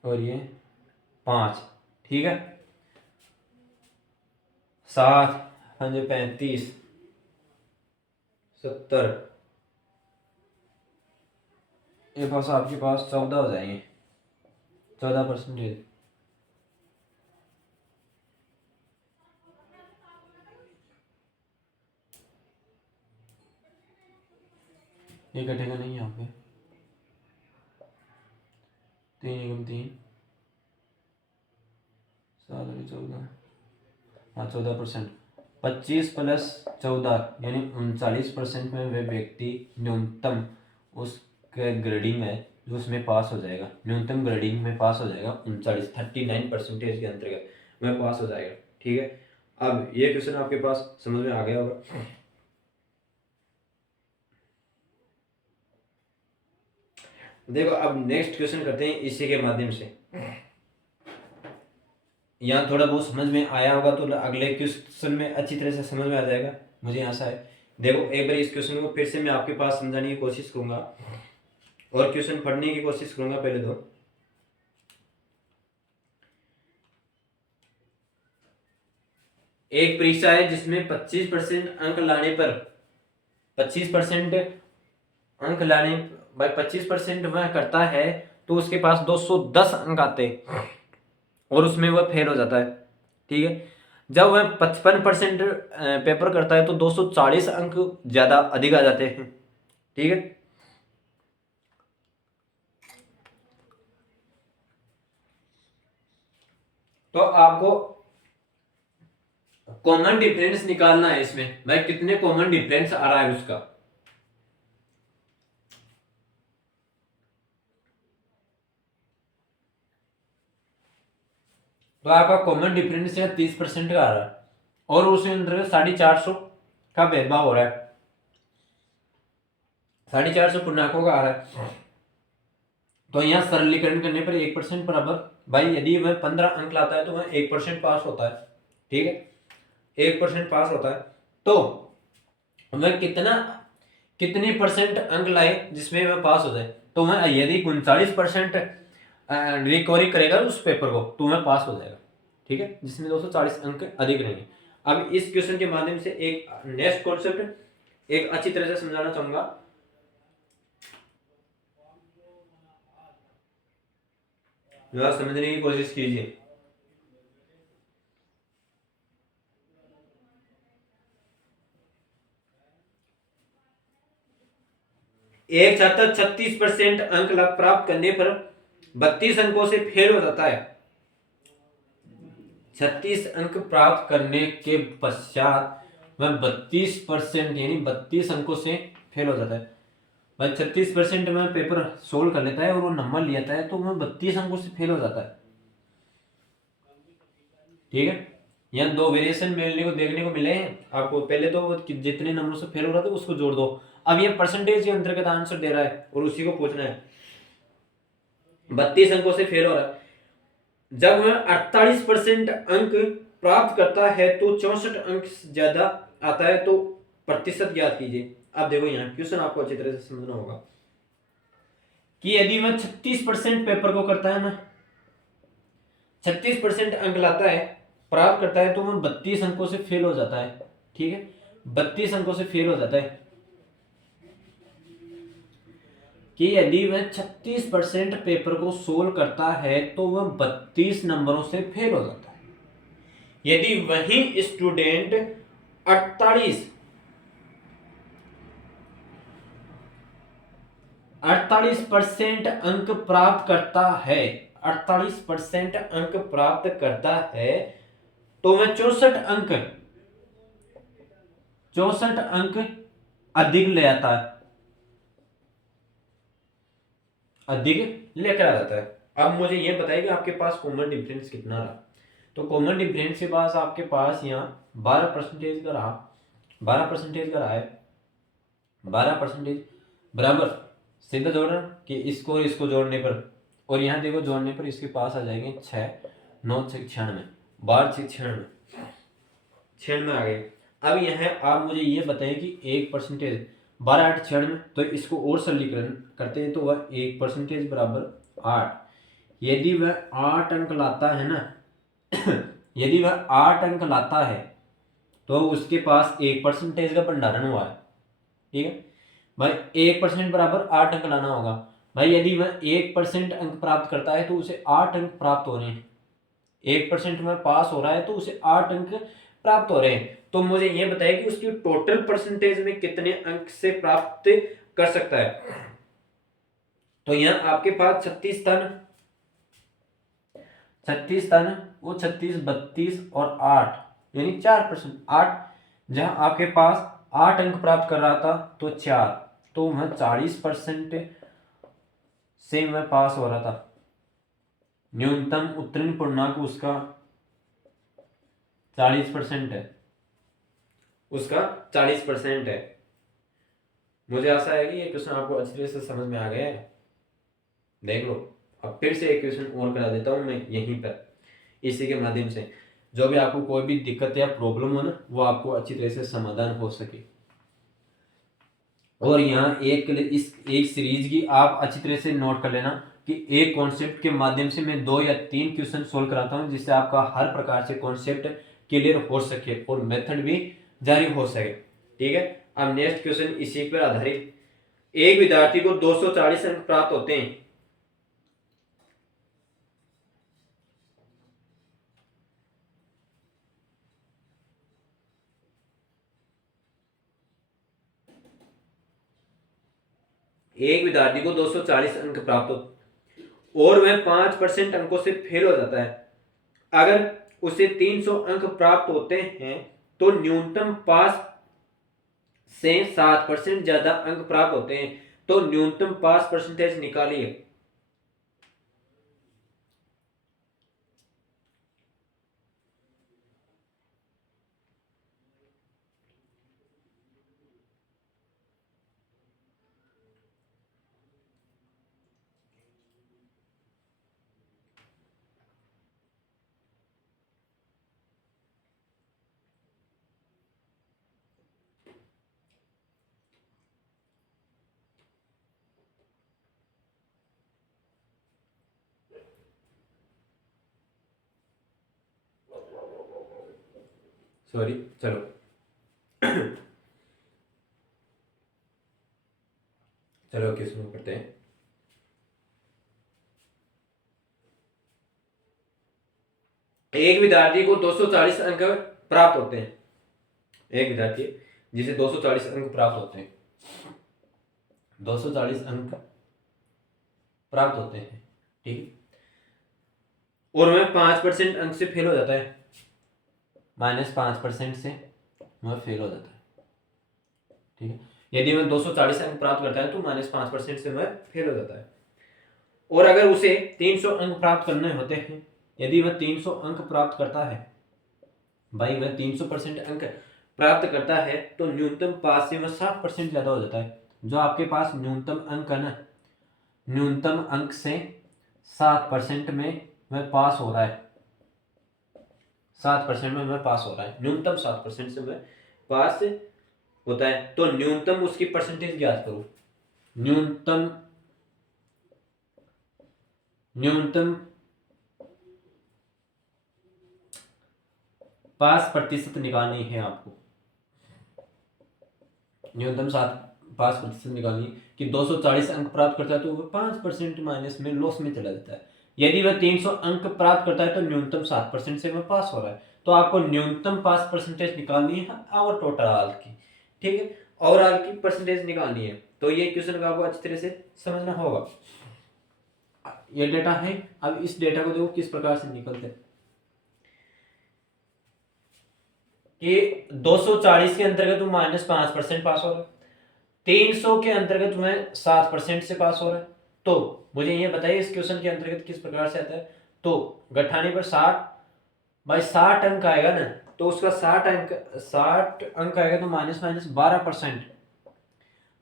और ये 5, ठीक है। 7 35 70, ये पास आपके पास 14 हो जाएंगे, 14%। ये कटेगा नहीं यहाँ पे, 3 एकम 3 7 और 14, हाँ 14%। 25 प्लस 14 यानी 39% में वह व्यक्ति न्यूनतम उसके ग्रेडिंग में जो उसमें पास हो जाएगा, न्यूनतम ग्रेडिंग में पास हो जाएगा। 39 के अंतर्गत वह पास हो जाएगा, ठीक है। अब ये क्वेश्चन आपके पास समझ में आ गया होगा। देखो अब नेक्स्ट क्वेश्चन करते हैं इसी के माध्यम से। यहाँ थोड़ा बहुत समझ में आया होगा तो अगले क्वेश्चन में अच्छी तरह से समझ में आ जाएगा, मुझे आशा है। देखो एक बार इस क्वेश्चन को फिर से मैं आपके पास समझाने की कोशिश करूंगा और क्वेश्चन पढ़ने की कोशिश करूंगा पहले तो। एक परीक्षा है जिसमें 25% अंक लाने पर 25% अंक लाने भाई 25% वह करता है तो उसके पास 210 अंक आते हैं और उसमें वह फेल हो जाता है, ठीक है। जब वह 55% पेपर करता है तो 240 अंक ज्यादा अधिक आ जाते हैं, ठीक है। तो आपको कॉमन डिफरेंस निकालना है इसमें भाई, कितने कॉमन डिफरेंस आ रहा है उसका। तो आपका कॉमन डिफरेंस है 30% का आ रहा है और उसके अंदर 450 का भेदभाव हो रहा है, 450 पूर्णांकों का आ रहा है। तो यहाँ सरलीकरण करने पर 1% बराबर भाई, यदि वह 15 अंक लाता है तो वह 1% पास होता है, ठीक है। 1% पास होता है तो वह कितने परसेंट अंक लाए जिसमें वह पास हो जाए। तो वह यदि 39% रिकवरी करेगा उस पेपर को तो वह पास हो जाएगा, ठीक है, जिसमें 240 अंक अधिक रहेंगे। अब इस क्वेश्चन के माध्यम से एक नेक्स्ट कॉन्सेप्ट एक अच्छी तरह से समझाना चाहूंगा। जरा समझने की कोशिश कीजिए। एक छात्र 36% अंक प्राप्त करने पर 32 अंकों से फेल हो जाता है। 36 अंक प्राप्त करने के पश्चात वह 32% यानी 32 अंकों से फेल हो जाता है। भाई 36% में पेपर सोल्व कर लेता है और वो नंबर ले आता है, तो वह 32 अंकों से फेल हो जाता है। ठीक है, यहाँ दो वेरिएशन मिलने को देखने को मिले हैं आपको। पहले तो जितने नंबरों से फेल हो रहा था उसको जोड़ दो। अब ये परसेंटेज के अंतर्गत आंसर दे रहा है और उसी को पूछना है। 32 अंकों से फेल हो रहा है। जब वह 48% अंक प्राप्त करता है तो 64 अंक ज्यादा आता है, तो प्रतिशत ज्ञात कीजिए। अब देखो यहाँ क्वेश्चन आपको अच्छी तरह से समझना होगा कि यदि वह 36% पेपर को करता है ना, 36% अंक लाता है, प्राप्त करता है, तो वह 32 अंकों से फेल हो जाता है। ठीक है, 32 अंकों से फेल हो जाता है कि यदि वह 36% पेपर को सोल्व करता है तो वह 32 नंबरों से फेल हो जाता है। यदि वही स्टूडेंट 48 48% अंक प्राप्त करता है, 48% अंक प्राप्त करता है, तो वह 64 अंक अधिक ले आता है, अधिक लेकर आ जाता है। अब मुझे यह बताइए कि आपके पास कॉमन डिफरेंस कितना रहा। तो कॉमन डिफरेंस के पास आपके पास यहाँ 12% का रहा, 12% का रहा है। 12% बराबर सीधा जोड़ना कि इसको इसको जोड़ने पर, और यहाँ देखो जोड़ने पर इसके पास आ जाएंगे 6, 9 6 96, 12 6 96, 96 आ गए। अब यह आप मुझे ये बताएं कि 1%, 12 8 96, तो इसको और सरलीकरण करते हैं तो वह 1% बराबर 8। यदि वह 8 अंक लाता है ना यदि वह 8 अंक लाता है तो उसके पास 1% का भंडारण हुआ है। ठीक है भाई, 1% बराबर 8 अंक लाना होगा। भाई यदि वह 1% अंक प्राप्त करता है तो उसे 8 अंक प्राप्त हो रहे हैं। 1% में पास हो रहा है तो उसे 8 अंक प्राप्त हो रहे हैं। तो मुझे यह बताइए कि उसकी टोटल परसेंटेज में कितने अंक से प्राप्त कर सकता है। तो यहां आपके पास 36 था ना, वो 36 32 और 8 यानी 4%। 8 जहां आपके पास 8 अंक प्राप्त कर रहा था तो 4, तो वह 40% से मैं पास हो रहा था। न्यूनतम उत्तीर्ण पूर्णांक उसका 40% है, उसका 40% है। मुझे आशा है कि ये क्वेश्चन आपको अच्छी तरह से समझ में आ गया है। देख लो, अब फिर से एक क्वेश्चन और करा देता हूं मैं यहीं पर, इसी के माध्यम से जो भी आपको कोई भी दिक्कत या प्रॉब्लम हो ना, वो आपको अच्छी तरह से समाधान हो सके। और यहाँ इस एक सीरीज की आप अच्छी तरह से नोट कर लेना कि एक कॉन्सेप्ट के माध्यम से मैं 2 या 3 क्वेश्चन सोल्व कराता हूँ, जिससे आपका हर प्रकार से कॉन्सेप्ट क्लियर हो सके और मेथड भी जारी हो सके। ठीक है, अब नेक्स्ट क्वेश्चन इसी पर आधारित। एक विद्यार्थी को 240 अंक प्राप्त होते हैं। एक विद्यार्थी को 240 अंक प्राप्त हो और वह 5% अंकों से फेल हो जाता है। अगर उसे 300 अंक प्राप्त होते हैं तो न्यूनतम पास से 7% ज्यादा अंक प्राप्त होते हैं, तो न्यूनतम पास परसेंटेज निकालिए। सॉरी, चलो चलो क्वेश्चन करते हैं। एक विद्यार्थी को 240 अंक प्राप्त होते हैं। एक विद्यार्थी जिसे 240 अंक प्राप्त होते हैं, 240 अंक प्राप्त होते हैं, ठीक है, और वह 5% अंक से फेल हो जाता है, -5% से वह फेल हो जाता है, ठीक है। यदि वह 240 अंक प्राप्त करता है तो -5% से वह फेल हो जाता है। और अगर उसे 300 अंक प्राप्त करने होते हैं, यदि वह 300 अंक प्राप्त करता है, भाई वह 300% अंक प्राप्त करता है, तो न्यूनतम पास से वह 60% ज्यादा हो जाता है। जो आपके पास न्यूनतम अंक है ना, न्यूनतम अंक से 7% में वह पास हो रहा है, 7% में वह पास हो रहा है, न्यूनतम 7% से वह पास होता है। तो न्यूनतम उसकी परसेंटेज ज्ञात करो। न्यूनतम न्यूनतम पास प्रतिशत निकालनी है आपको, न्यूनतम 5% निकालनी, कि 240 अंक प्राप्त करता है तो वह 5% माइनस में लॉस में चला जाता है। यदि वह 300 अंक प्राप्त करता है तो न्यूनतम 7% से वह पास हो रहा है। तो आपको न्यूनतम पास परसेंटेज निकालनी है और टोटल की, ठीक है, ओवरऑल की परसेंटेज निकालनी है। तो ये क्वेश्चन का आपको अच्छी तरह से समझना होगा। ये डेटा है, अब इस डेटा को देखो किस प्रकार से निकलते हैं कि 240 के अंतर्गत तुम -5% पास हो रहा है, 300 के अंतर्गत तुम्हें 7% से पास हो रहा है। तो मुझे ये बताइए इस क्वेश्चन के अंतर्गत किस प्रकार से आता है। तो गठाने पर 60 अंक आएगा ना, तो उसका 60 अंक आएगा तो -12%।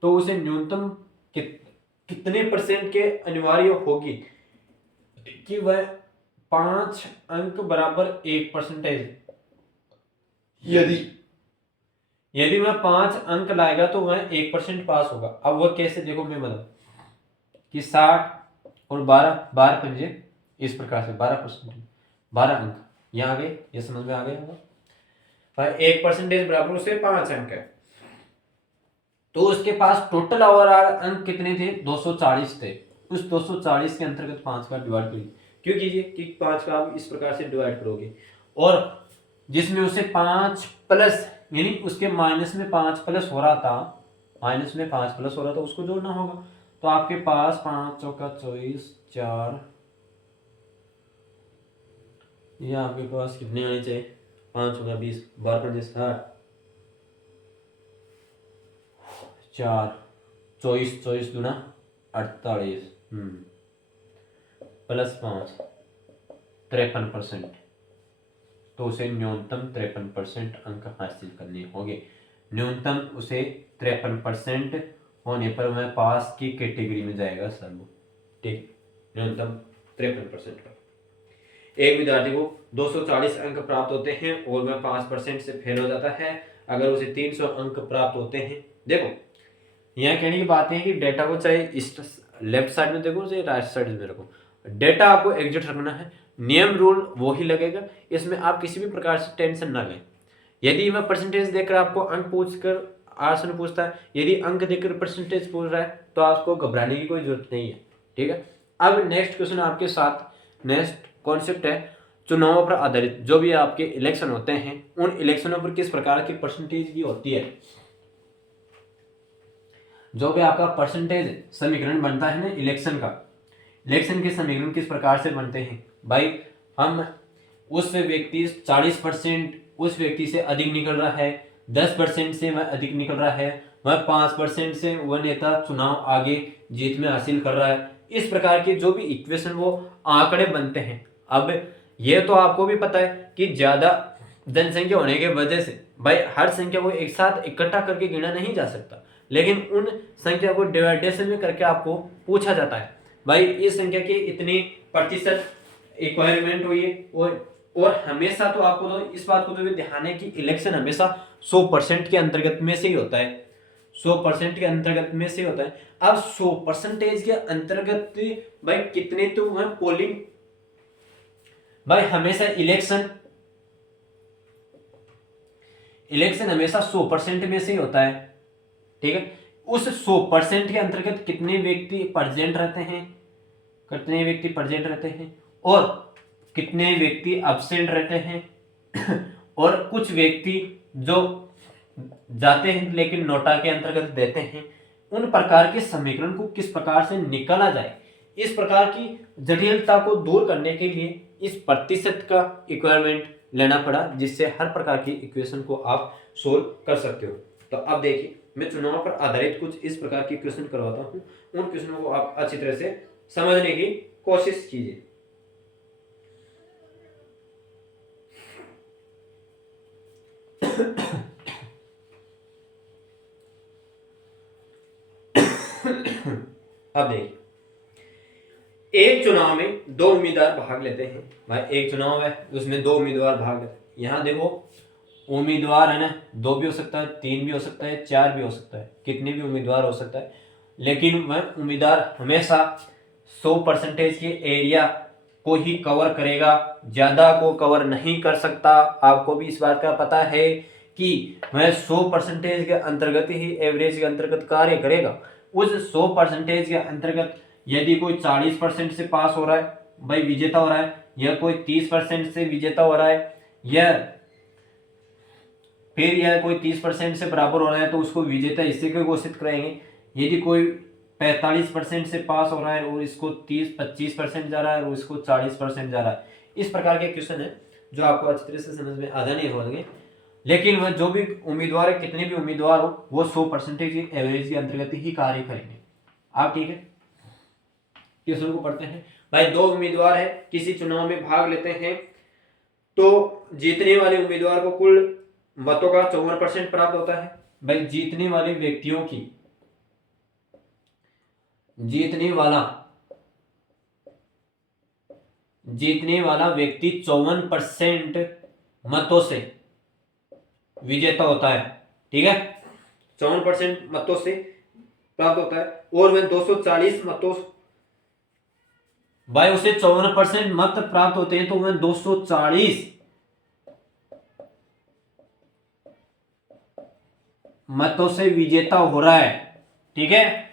तो उसे न्यूनतम कितने परसेंट के अनिवार्य होगी कि वह 5 अंक बराबर 1%, यदि यदि वह 5 अंक लाएगा तो वह 1% पास होगा। अब वह कैसे, देखो मैं बताऊं कि 60 और 12 पंजे इस प्रकार से 12%, 12 अंक यहाँ आ गए, ये समझ में आ गया होगा। 1% बराबर उसे 5 अंक है, तो उसके पास टोटल ओवरऑल अंक कितने थे, 240 थे। उस 240 के अंतर्गत 5 का डिवाइड करिए, क्यों कीजिए कि 5 का आप इस प्रकार से डिवाइड करोगे, और जिसमें उसे 5 प्लस, यानी उसके माइनस में 5 प्लस हो रहा था, माइनस में 5 प्लस हो रहा था, उसको जोड़ना होगा। तो आपके पास 5 चौका 24, 4, ये आपके पास कितने आने चाहिए, 5 चौका 20, 12 पंजे 60, 4, 24, 24 दूना 48, प्लस 5, 53%। तो उसे न्यूनतम 53% अंक हासिल करने होंगे। न्यूनतम उसे 53% होने पर वह पास की कैटेगरी में जाएगा सर वो, ठीक, न्यूनतम 53% का। एक विद्यार्थी को 240 अंक प्राप्त होते हैं और वह 5% से फेल हो जाता है अगर उसे 300 अंक प्राप्त होते हैं। देखो यहाँ कहने की बात है कि डेटा को चाहे इस लेफ्ट साइड में देखो चाहे राइट साइड में रखो, डेटा आपको एग्जैक्ट रखना है, नियम रूल वो ही लगेगा, इसमें आप किसी भी प्रकार से टेंशन ना लें। यदि वह परसेंटेज देकर आपको अंक पूछकर आंसर पूछता है, यदि अंक देकर परसेंटेज पूछ रहा है तो आपको घबराने की कोई जरूरत नहीं है, ठीक है। अब नेक्स्ट क्वेश्चन आपके साथ नेक्स्ट कॉन्सेप्ट है चुनावों पर आधारित। जो भी आपके इलेक्शन होते हैं उन इलेक्शनों पर किस प्रकार की परसेंटेज की होती है, जो भी आपका परसेंटेज समीकरण बनता है ना इलेक्शन का, इलेक्शन के समीकरण किस प्रकार से बनते हैं भाई, हम उस व्यक्ति 40% उस व्यक्ति से अधिक निकल रहा है, 10% से वह अधिक निकल रहा है, वह 5% से वह नेता चुनाव आगे जीत में हासिल कर रहा है, इस प्रकार के जो भी इक्वेशन वो आंकड़े बनते हैं। अब ये तो आपको भी पता है कि ज्यादा जनसंख्या होने के वजह से भाई हर संख्या को एक साथ इकट्ठा करके गिना नहीं जा सकता, लेकिन उन संख्या को डिवाइडेशन में करके आपको पूछा जाता है भाई इस संख्या की इतनी प्रतिशत रिक्वायरमेंट हुई है। और हमेशा तो आपको तो इस बात को तो भी ध्यान है कि इलेक्शन हमेशा 100% के अंतर्गत में से ही होता है, 100% के अंतर्गत में से होता है। अब 100% के अंतर्गत भाई कितने तो है पोलिंग, भाई हमेशा इलेक्शन इलेक्शन हमेशा 100% में से ही होता है, ठीक है। उस 100% के अंतर्गत कितने व्यक्ति प्रेजेंट रहते हैं, कितने व्यक्ति प्रेजेंट रहते हैं और कितने व्यक्ति अब्सेंट रहते हैं और कुछ व्यक्ति जो जाते हैं लेकिन नोटा के अंतर्गत देते हैं, उन प्रकार के समीकरण को किस प्रकार से निकाला जाए, इस प्रकार की जटिलता को दूर करने के लिए इस प्रतिशत का इक्विवलेंट लेना पड़ा, जिससे हर प्रकार की इक्वेशन को आप सोल्व कर सकते हो। तो अब देखिए, मैं चुनाव पर आधारित कुछ इस प्रकार की क्वेश्चन करवाता हूँ, उन क्वेश्चनों को आप अच्छी तरह से समझने की कोशिश कीजिए। अब देखिए, एक चुनाव में दो उम्मीदवार भाग लेते हैं। भाई एक चुनाव है, उसमें दो उम्मीदवार भाग लेते हैं। यहाँ देखो उम्मीदवार है ना, दो भी हो सकता है, तीन भी हो सकता है, चार भी हो सकता है, कितने भी उम्मीदवार हो सकता है, लेकिन वह उम्मीदवार हमेशा 100% के एरिया को ही कवर करेगा, ज्यादा को कवर नहीं कर सकता। आपको भी इस बात का पता है कि वह 100% के अंतर्गत ही, एवरेज के अंतर्गत कार्य करेगा। उस 100% के अंतर्गत यदि कोई 40% से पास हो रहा है, भाई विजेता हो रहा है, या कोई 30% से विजेता हो रहा है, या फिर यह कोई 30% से बराबर हो रहा है, तो उसको विजेता इससे क्यों घोषित करेंगे। यदि कोई 45% से पास हो रहा है और इसको 30-25% जा रहा है और इसको 40% जा रहा है, इस प्रकार के क्वेश्चन है जो आपको अच्छी तरह से समझ में आ जाने होंगे। लेकिन वह जो भी उम्मीदवार है, कितने भी उम्मीदवार हो, वो 100% एवरेज के अंतर्गत ही कार्य करेंगे। आप ठीक है, क्वेश्चन को पढ़ते हैं। भाई दो उम्मीदवार है, किसी चुनाव में भाग लेते हैं, तो जीतने वाले उम्मीदवार को कुल मतों का 54% प्राप्त होता है। भाई जीतने वाले व्यक्तियों की, जीतने वाला व्यक्ति 54% मतों से विजेता होता है, ठीक है, 54% मतों से प्राप्त होता है। और वह 240 मतों, भाई उसे 54% मत प्राप्त होते हैं, तो वह 240 मतों से विजेता हो रहा है, ठीक है।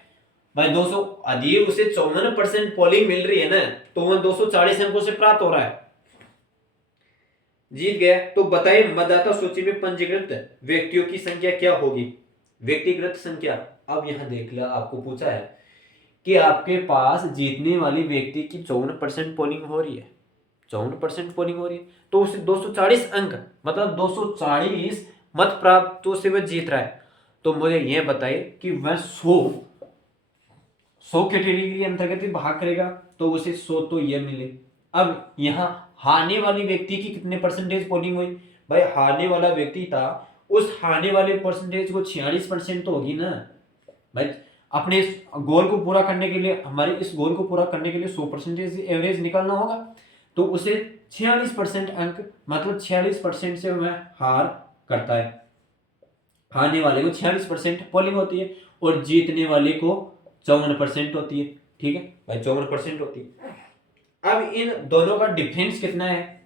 भाई 200 यदि उसे 54% पोलिंग मिल रही है ना, तो वह 240 अंकों से प्राप्त हो रहा है, जीत गया। तो बताइए मतदाता सूची में पंजीकृत व्यक्तियों की संख्या क्या होगी, व्यक्तिगत संख्या। अब यहां देख लिया, आपको पूछा है कि आपके पास जीतने वाली व्यक्ति की 54% पोलिंग हो रही है, 54% पोलिंग हो रही है, तो उसे 240 अंक मतलब 240 मत प्राप्त तो से वह जीत रहा है। तो मुझे यह बताइए कि वह 100 कैटेगरी के अंतर्गत ही भाग करेगा, तो उसे 100 तो यह मिले। अब यहाँ हारने वाली व्यक्ति की कितने परसेंटेज पोलिंग हुई, भाई हारने वाला व्यक्ति था, उस हारने वाले परसेंटेज को 46% तो होगी ना। भाई अपने इस गोल को पूरा करने के लिए, हमारे इस गोल को पूरा करने के लिए 100% एवरेज निकालना होगा, तो उसे 46% अंक मतलब 46% से वह हार करता है। हारने वाले को 46% पोलिंग होती है और जीतने वाले को 54% होती है, ठीक है भाई, 54% होती है। अब इन दोनों का डिफरेंस कितना है,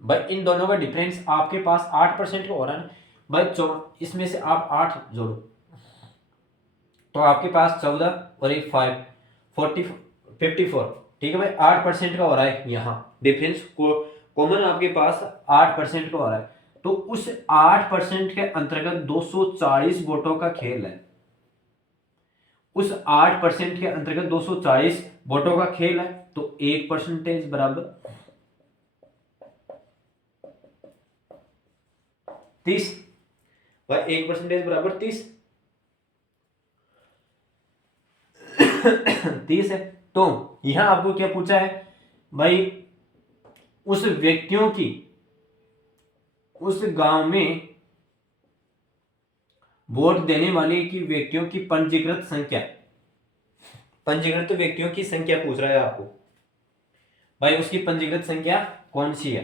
भाई इन दोनों का डिफरेंस आपके पास 8% का हो रहा है ना। भाई इसमें से आप 8 जोड़ो, तो आपके पास 14 और एक 54, ठीक है भाई, 8% का हो रहा है। यहाँ डिफरेंस कॉमन आपके पास 8% का हो रहा है, तो उस 8% के अंतर्गत 240 वोटों का खेल है, उस 8% के अंतर्गत 240 वोटों का खेल है, तो 1% बराबर 30, भाई 1% बराबर 30 30 है। तो यहां आपको क्या पूछा है, भाई उस व्यक्तियों की, उस गांव में वोट देने वाले की व्यक्तियों की पंजीकृत संख्या, पंजीकृत व्यक्तियों की संख्या पूछ रहा है आपको। भाई उसकी पंजीकृत संख्या कौन सी है,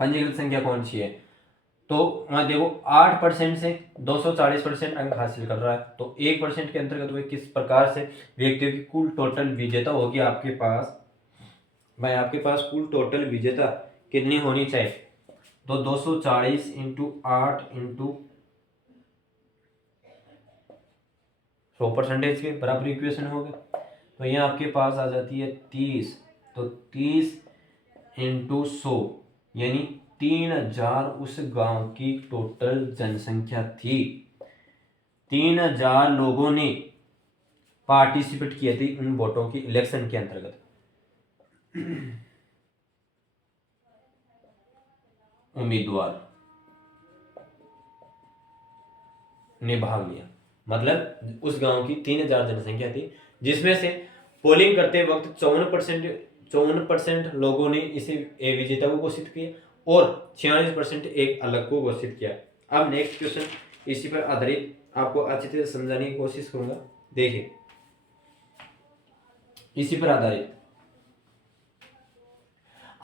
पंजीकृत संख्या कौन सी है, तो वहां देखो 8% से 240% अंक हासिल कर रहा है, तो 1% के अंतर्गत वह किस प्रकार से व्यक्तियों की कुल टोटल विजेता होगी आपके पास। भाई आपके पास कुल टोटल विजेता कितनी होनी चाहिए, तो 240 इंटू 8 इंटू 100% के बराबर इक्वेशन हो गया। तो यहाँ आपके पास आ जाती है 30, तो 30 इंटू 100 यानी 3000 उस गांव की टोटल जनसंख्या थी। 3000 लोगों ने पार्टिसिपेट किए थे उन वोटों की इलेक्शन के अंतर्गत। उम्मीदवार ने भाग लिया, मतलब उस गांव की 3000 जनसंख्या थी, जिसमें से पोलिंग करते वक्त 54% लोगों ने इसे ए विजेता को घोषित किया और 46% एक अलग को घोषित किया। अब नेक्स्ट क्वेश्चन इसी पर आधारित आपको अच्छी तरह समझाने की कोशिश करूंगा। देखिए, इसी पर आधारित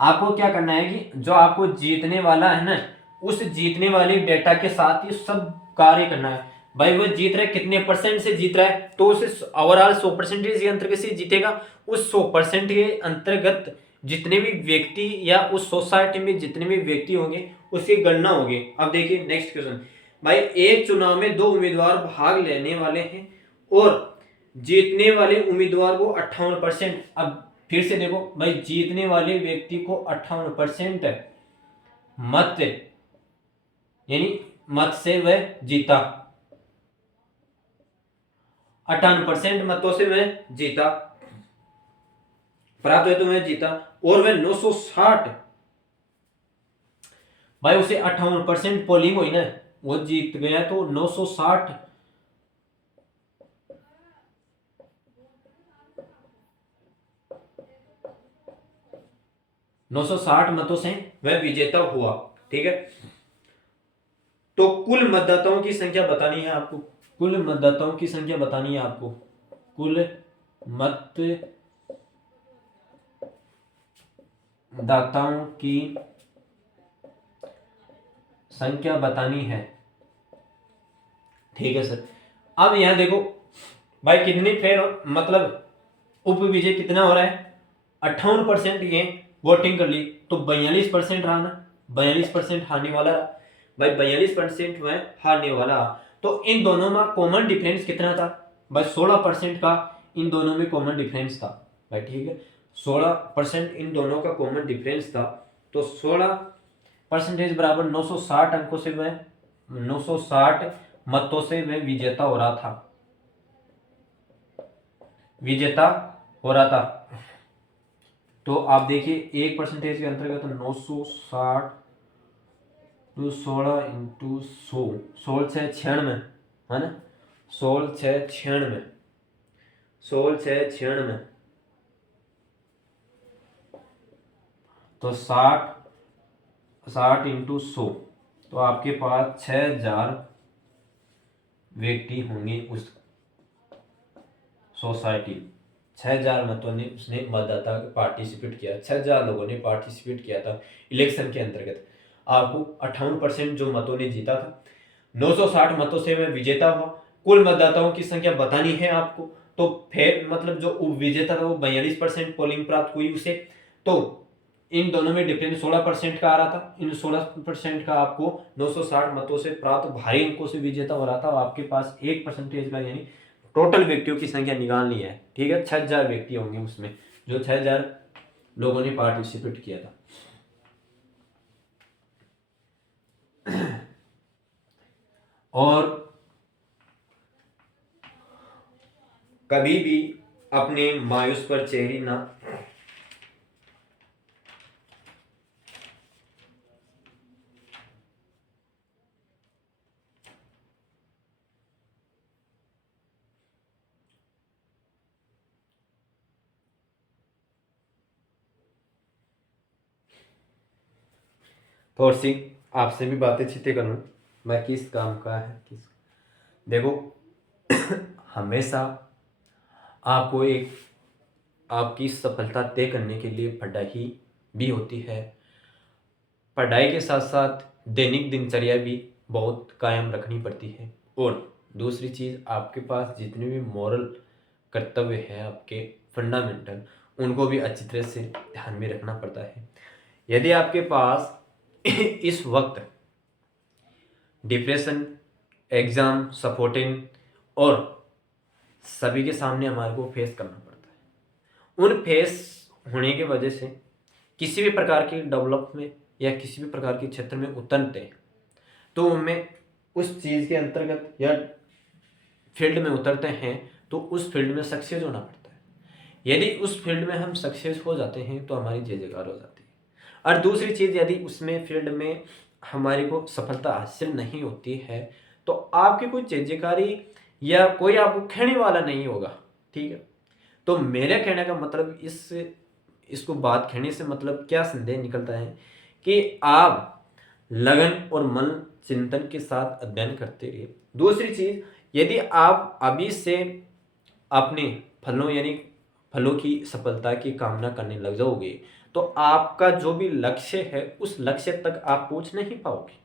आपको क्या करना है कि जो आपको जीतने वाला है ना, उस जीतने वाले डेटा के साथ ही सब कार्य करना है। भाई वो जीत रहा है, कितने परसेंट से जीत रहा है, तो उसे ओवरऑल 100% के अंतर्गत से जीतेगा। उस 100% के अंतर्गत जितने भी व्यक्ति या उस सोसाइटी में जितने भी व्यक्ति होंगे उसकी गणना होगी। अब देखिए नेक्स्ट क्वेश्चन, भाई एक चुनाव में 2 उम्मीदवार भाग लेने वाले हैं और जीतने वाले उम्मीदवार को 58%। अब फिर से देखो भाई, जीतने वाले व्यक्ति को 58% मत यानी मत से वह जीता, 58% मतों से वह जीता, प्राप्त हुए तो वह जीता। और वह 960, भाई उसे 58% पोलिंग हुई ना, वो जीत गया, तो 960 960 मतों से वह विजेता हुआ। ठीक है, तो कुल मतदाताओं की संख्या बतानी है आपको, कुल मतदाताओं की संख्या बतानी है आपको, कुल मतदाताओं की संख्या बतानी है। ठीक है सर। अब यहां देखो भाई, कितनी फेल मतलब उप विजय कितना हो रहा है, 58% ये वोटिंग कर ली, तो 42% रहा ना, 42% हारने वाला रहा। भाई 42% में हारने वाला, तो इन दोनों में कॉमन डिफरेंस कितना था भाई, 16% का इन दोनों में कॉमन डिफरेंस था भाई। ठीक है, 16% इन दोनों का कॉमन डिफरेंस था, तो 16% बराबर 960 अंकों से वह 960 मतों से वह विजेता हो रहा था, विजेता हो रहा था। तो आप देखिए 1% के अंतर्गत 960 तो 16 इंटू 100, 16 6 96 है ना, 16 6 96, 16 6 96, तो 60 इंटू 100, तो आपके पास 6000 व्यक्ति होंगे उस सोसाइटी। 6000 मतों ने उसने मतदाता पार्टिसिपेट किया, 6000 लोगों ने पार्टिसिपेट किया था इलेक्शन के अंतर्गत। आपको 58% जो मतों ने जीता था, 960 मतों से वह विजेता हुआ। कुल मतदाताओं की संख्या बतानी है आपको, तो फिर मतलब जो विजेता था वो 42% पोलिंग प्राप्त हुई उसे, तो इन दोनों में डिफरेंस 16% का आ रहा था। इन 16% का आपको 960 मतों से प्राप्त भारी अंकों से विजेता हो रहा था, और आपके पास 1% का यानी टोटल व्यक्तियों की संख्या निकालनी है। ठीक है, 6000 व्यक्ति होंगे उसमें, जो 6000 लोगों ने पार्टिसिपेट किया था। और कभी भी अपने मायूस पर चेहरी ना थोड़ी सी आपसे भी बातें चीतें करूं, मैं किस काम का है किस, देखो हमेशा आपको एक आपकी सफलता तय करने के लिए पढ़ाई भी होती है, पढ़ाई के साथ साथ दैनिक दिनचर्या भी बहुत कायम रखनी पड़ती है, और दूसरी चीज़ आपके पास जितने भी मॉरल कर्तव्य है आपके फंडामेंटल, उनको भी अच्छी तरह से ध्यान में रखना पड़ता है। यदि आपके पास इस वक्त डिप्रेशन, एग्जाम, सपोर्टिंग और सभी के सामने हमारे को फेस करना पड़ता है, उन फेस होने की वजह से किसी भी प्रकार की डेवलप में या किसी भी प्रकार के क्षेत्र में उतरते हैं तो हमें उस चीज़ के अंतर्गत या फील्ड में उतरते हैं तो उस फील्ड में सक्सेस होना पड़ता है। यदि उस फील्ड में हम सक्सेस हो जाते हैं तो हमारी जय जयकार हो जाती है। और दूसरी चीज़, यदि उसमें फील्ड में हमारे को सफलता हासिल नहीं होती है तो आपकी कोई जय जयकारी या कोई आपको कहने वाला नहीं होगा। ठीक है, तो मेरे कहने का मतलब इसको बात कहने से मतलब क्या संदेश निकलता है कि आप लगन और मन चिंतन के साथ अध्ययन करते रहिए। दूसरी चीज, यदि आप अभी से अपने फलों यानी फलों की सफलता की कामना करने लग जाओगे तो आपका जो भी लक्ष्य है उस लक्ष्य तक आप पहुंच नहीं पाओगे।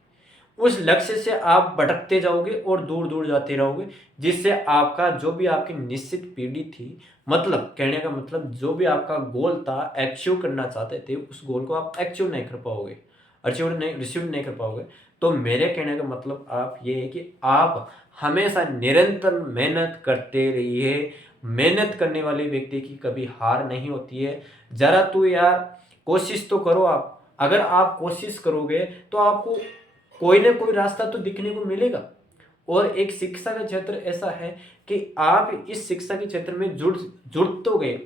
उस लक्ष्य से आप भटकते जाओगे और दूर दूर जाते रहोगे, जिससे आपका जो भी आपकी निश्चित पीढ़ी थी, मतलब कहने का मतलब जो भी आपका गोल था, अचीव करना चाहते थे, उस गोल को आप अचीव नहीं कर पाओगे, रिसीव नहीं कर पाओगे। तो मेरे कहने का मतलब आप ये है कि आप हमेशा निरंतर मेहनत करते रहिए। मेहनत करने वाले व्यक्ति की कभी हार नहीं होती है। जरा तो यार कोशिश तो करो आप। अगर आप कोशिश करोगे तो आपको कोई ना कोई रास्ता तो दिखने को मिलेगा। और एक शिक्षा का क्षेत्र ऐसा है कि आप इस शिक्षा के क्षेत्र में जुड़ तो गए,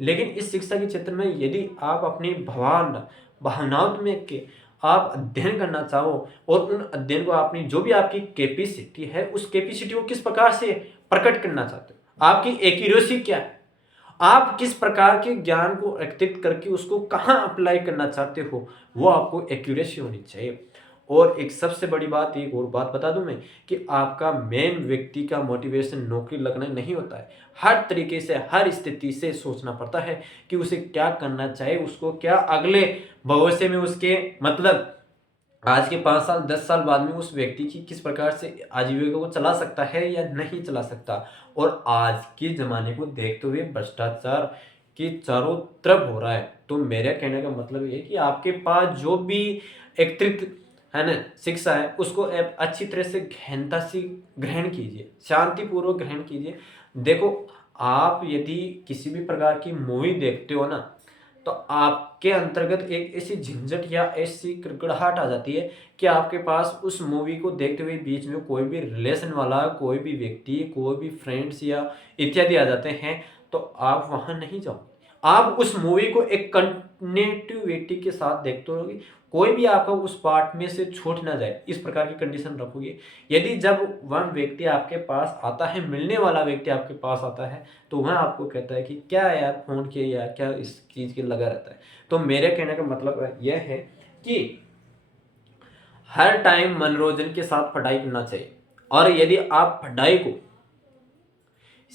लेकिन इस शिक्षा के क्षेत्र में यदि आप अपनी भावनाओं में के आप अध्ययन करना चाहो और उन अध्ययन को अपनी जो भी आपकी कैपेसिटी है उस कैपेसिटी को किस प्रकार से प्रकट करना चाहते हो, आपकी एक्यूरेसी क्या है, आप किस प्रकार के ज्ञान को एकत्रित करके उसको कहाँ अप्लाई करना चाहते हो, वो आपको एक्यूरेसी होनी चाहिए। और एक सबसे बड़ी बात, एक और बात बता दूं मैं कि आपका मेन व्यक्ति का मोटिवेशन नौकरी लगना नहीं होता है। हर तरीके से हर स्थिति से सोचना पड़ता है कि उसे क्या करना चाहिए, उसको क्या अगले भविष्य में उसके मतलब आज के 5 साल 10 साल बाद में उस व्यक्ति की किस प्रकार से आजीविका को चला सकता है या नहीं चला सकता। और आज के ज़माने को देखते हुए भ्रष्टाचार के चारों तरफ हो रहा है, तो मेरा कहने का मतलब ये है कि आपके पास जो भी एकत्रित है ना शिक्षा है उसको आप अच्छी तरह से गहनता से ग्रहण कीजिए, शांतिपूर्वक ग्रहण कीजिए। देखो, आप यदि किसी भी प्रकार की मूवी देखते हो ना तो आपके अंतर्गत एक ऐसी झंझट या ऐसी कड़कड़ाहट आ जाती है कि आपके पास उस मूवी को देखते हुए बीच में कोई भी रिलेशन वाला कोई भी व्यक्ति, कोई भी फ्रेंड्स या इत्यादि आ जाते हैं तो आप वहां नहीं जाओगे। आप उस मूवी को एक कंटिन्यूटी के साथ देखते रहोगे, कोई भी आपका उस पार्ट में से छूट ना जाए, इस प्रकार की कंडीशन रखोगे। यदि जब वह व्यक्ति आपके पास आता है, मिलने वाला व्यक्ति आपके पास आता है तो वह आपको कहता है कि क्या यार फोन किए या क्या इस चीज़ के लगा रहता है। तो मेरे कहने का मतलब यह है कि हर टाइम मनोरंजन के साथ पढ़ाई करना चाहिए। और यदि आप पढ़ाई को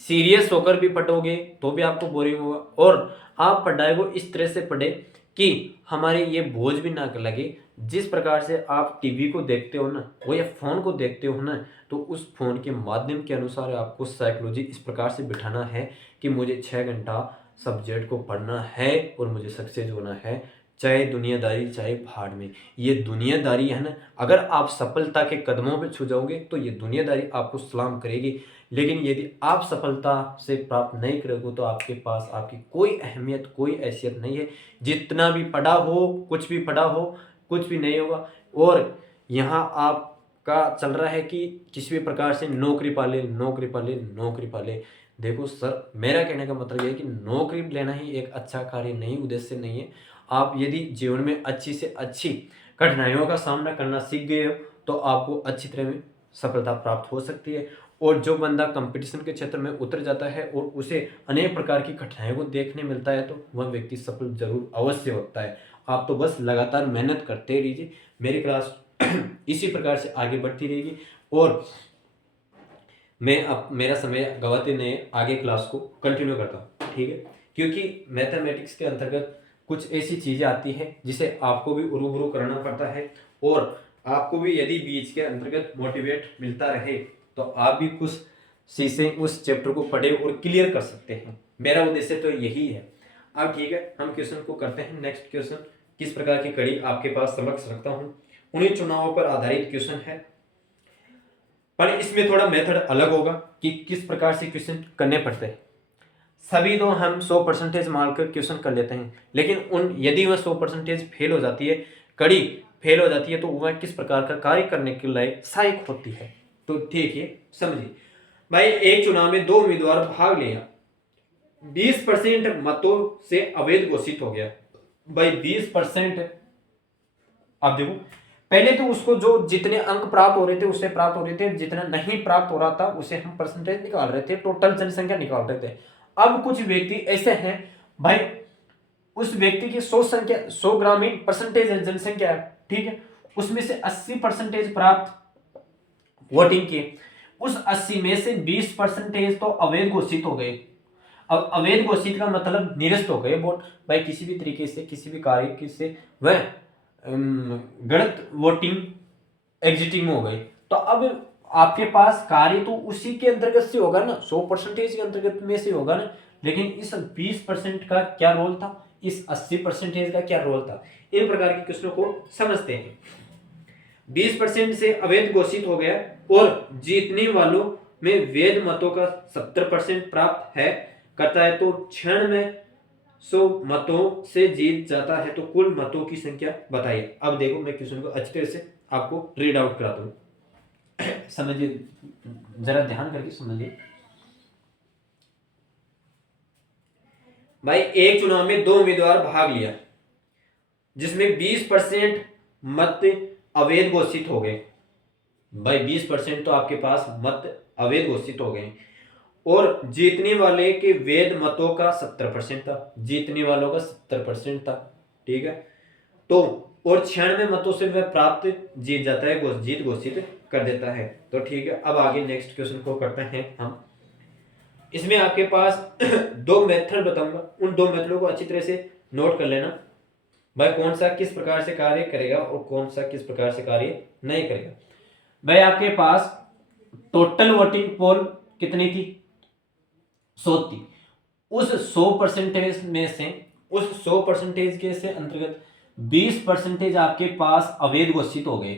सीरियस होकर भी पढ़ोगे तो भी आपको बोरिंग होगा। और आप पढ़ाई को इस तरह से पढ़े कि हमारे ये बोझ भी ना लगे। जिस प्रकार से आप टीवी को देखते हो ना वो या फोन को देखते हो ना, तो उस फोन के माध्यम के अनुसार आपको साइकोलॉजी इस प्रकार से बिठाना है कि मुझे 6 घंटा सब्जेक्ट को पढ़ना है और मुझे सक्सेस होना है, चाहे दुनियादारी चाहे भाड़ में। ये दुनियादारी है ना, अगर आप सफलता के कदमों पे छू जाओगे तो ये दुनियादारी आपको सलाम करेगी। लेकिन यदि आप सफलता से प्राप्त नहीं करोगे तो आपके पास आपकी कोई अहमियत कोई हैसियत नहीं है। जितना भी पढ़ा हो, कुछ भी पढ़ा हो, कुछ भी नहीं होगा। और यहाँ आपका चल रहा है कि किसी भी प्रकार से नौकरी पाले नौकरी पाले नौकरी पाले। देखो सर, मेरा कहने का मतलब ये है कि नौकरी लेना ही एक अच्छा कार्य नहीं, उद्देश्य नहीं है। आप यदि जीवन में अच्छी से अच्छी कठिनाइयों का सामना करना सीख गए हो तो आपको अच्छी तरह में सफलता प्राप्त हो सकती है। और जो बंदा कंपटीशन के क्षेत्र में उतर जाता है और उसे अनेक प्रकार की कठिनाइयों को देखने मिलता है तो वह व्यक्ति सफल जरूर अवश्य होता है। आप तो बस लगातार मेहनत करते रहिए, मेरी क्लास इसी प्रकार से आगे बढ़ती रहेगी। और मैं अब मेरा समय गवाते नहीं आगे क्लास को कंटिन्यू करता हूँ, ठीक है। क्योंकि मैथमेटिक्स के अंतर्गत कुछ ऐसी चीज़ें आती हैं जिसे आपको भी रूबरू करना पड़ता है। और आपको भी यदि बीच के अंतर्गत मोटिवेट मिलता रहे तो आप भी कुछ चीज़ें उस चैप्टर को पढ़े और क्लियर कर सकते हैं। मेरा उद्देश्य तो यही है। अब ठीक है, हम क्वेश्चन को करते हैं। नेक्स्ट क्वेश्चन किस प्रकार की कड़ी आपके पास समक्ष रखता हूँ। उन्हीं चुनावों पर आधारित क्वेश्चन है, पर इसमें थोड़ा मेथड अलग होगा कि किस प्रकार से क्वेश्चन करने पड़ते हैं। सभी तो हम 100% मानकर क्वेश्चन कर लेते हैं, लेकिन यदि वह 100% फेल हो जाती है, कड़ी फेल हो जाती है, तो वह किस प्रकार का कार्य करने के लायक सहायक होती है। तो ठीक है, समझिए भाई, एक चुनाव में 2 उम्मीदवार भाग लिया, 20% मतों से अवैध घोषित हो गया। भाई 20%, अब देखो, पहले तो उसको जो जितने अंक प्राप्त हो रहे थे उससे प्राप्त हो रहे थे, जितना नहीं प्राप्त हो रहा था उसे हम परसेंटेज निकाल रहे थे, टोटल जनसंख्या निकाल रहे थे। अब कुछ व्यक्ति ऐसे हैं भाई, उस व्यक्ति की 100 संख्या 100 ग्रामीण परसेंटेज है जनसंख्या है, ठीक है, उसमें से 80% प्राप्त वोटिंग की, उस 80 में से 20% तो अवैध घोषित हो गए। अब अवैध घोषित का मतलब निरस्त हो गए वोट, भाई किसी भी तरीके से किसी भी कार्य से वह गलत वोटिंग एग्जिटिंग हो गई। तो अब आपके पास कार्य तो उसी के अंतर्गत से होगा ना, 100% के अंतर्गत में से होगा ना, लेकिन इस 20% का क्या रोल था, इस 80% का क्या रोल था, इन प्रकार के क्वेश्चनों को समझते हैं। 20% से अवैध घोषित हो गया और जीतने वालों में वैध मतों का 70% प्राप्त है करता है, तो क्षण में 100 मतों से जीत जाता है, तो कुल मतों की संख्या बताइए। अब देखो, मैं क्वेश्चन को अच्छी तरह से आपको रीड आउट कराता हूं, समझिए, जरा ध्यान करके समझिए। भाई एक चुनाव में 2 उम्मीदवार भाग लिया, जिसमें 20% मत अवैध घोषित हो गए। भाई 20% तो आपके पास मत अवैध घोषित हो गए, और जीतने वाले के वैध मतों का 70% था, जीतने वालों का 70% था, ठीक है। तो और 96 मतों से वह प्राप्त जीत जाता है, जीत घोषित कर देता है। तो ठीक है, अब आगे नेक्स्ट क्वेश्चन को करते हैं हम। इसमें आपके पास 2 मेथड बताऊंगा, उन 2 मेथडों को अच्छी तरह से नोट कर लेना भाई, कौन सा किस प्रकार से कार्य करेगा और कौन सा किस प्रकार से कार्य नहीं करेगा। भाई आपके पास टोटल वोटिंग पोल कितनी थी, 100 थी। उस 100% में से, उस 100% के से अंतर्गत 20% आपके पास अवैध घोषित हो गए,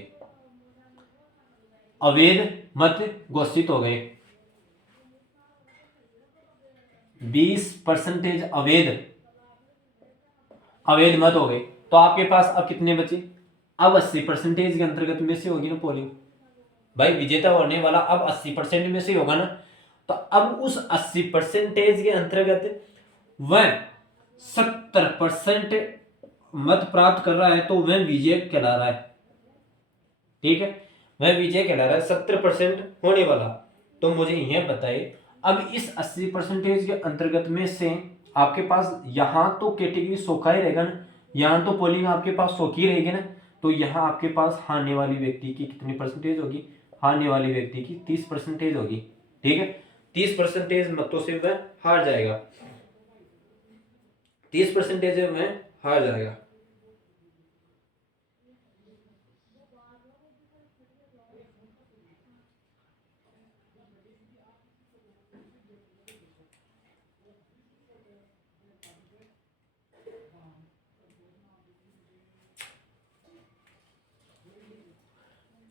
अवैध मत घोषित हो गए। 20% अवैध मत हो गए, तो आपके पास अब कितने बचे, अब 80% के अंतर्गत में से होगी ना पोलिंग। भाई विजेता होने वाला अब 80% में से होगा ना, तो अब उस 80% के अंतर्गत वह 70% मत प्राप्त कर रहा है, तो वह विजय कहला रहा है, ठीक है, वह विजय कहला रहा है 70% होने वाला। तो मुझे यह बताइए, अब इस 80% के अंतर्गत में से आपके पास यहां तो कैटेगरी 100 का ही रहेगा ना, यहां तो पोलिंग आपके पास 100 की रहेगी ना, तो यहां आपके पास हारने वाली व्यक्ति की कितनी परसेंटेज होगी, हारने वाली व्यक्ति की 30% होगी, ठीक है। 30% मतों से वह हार जाएगा, 30% में हार जाएगा।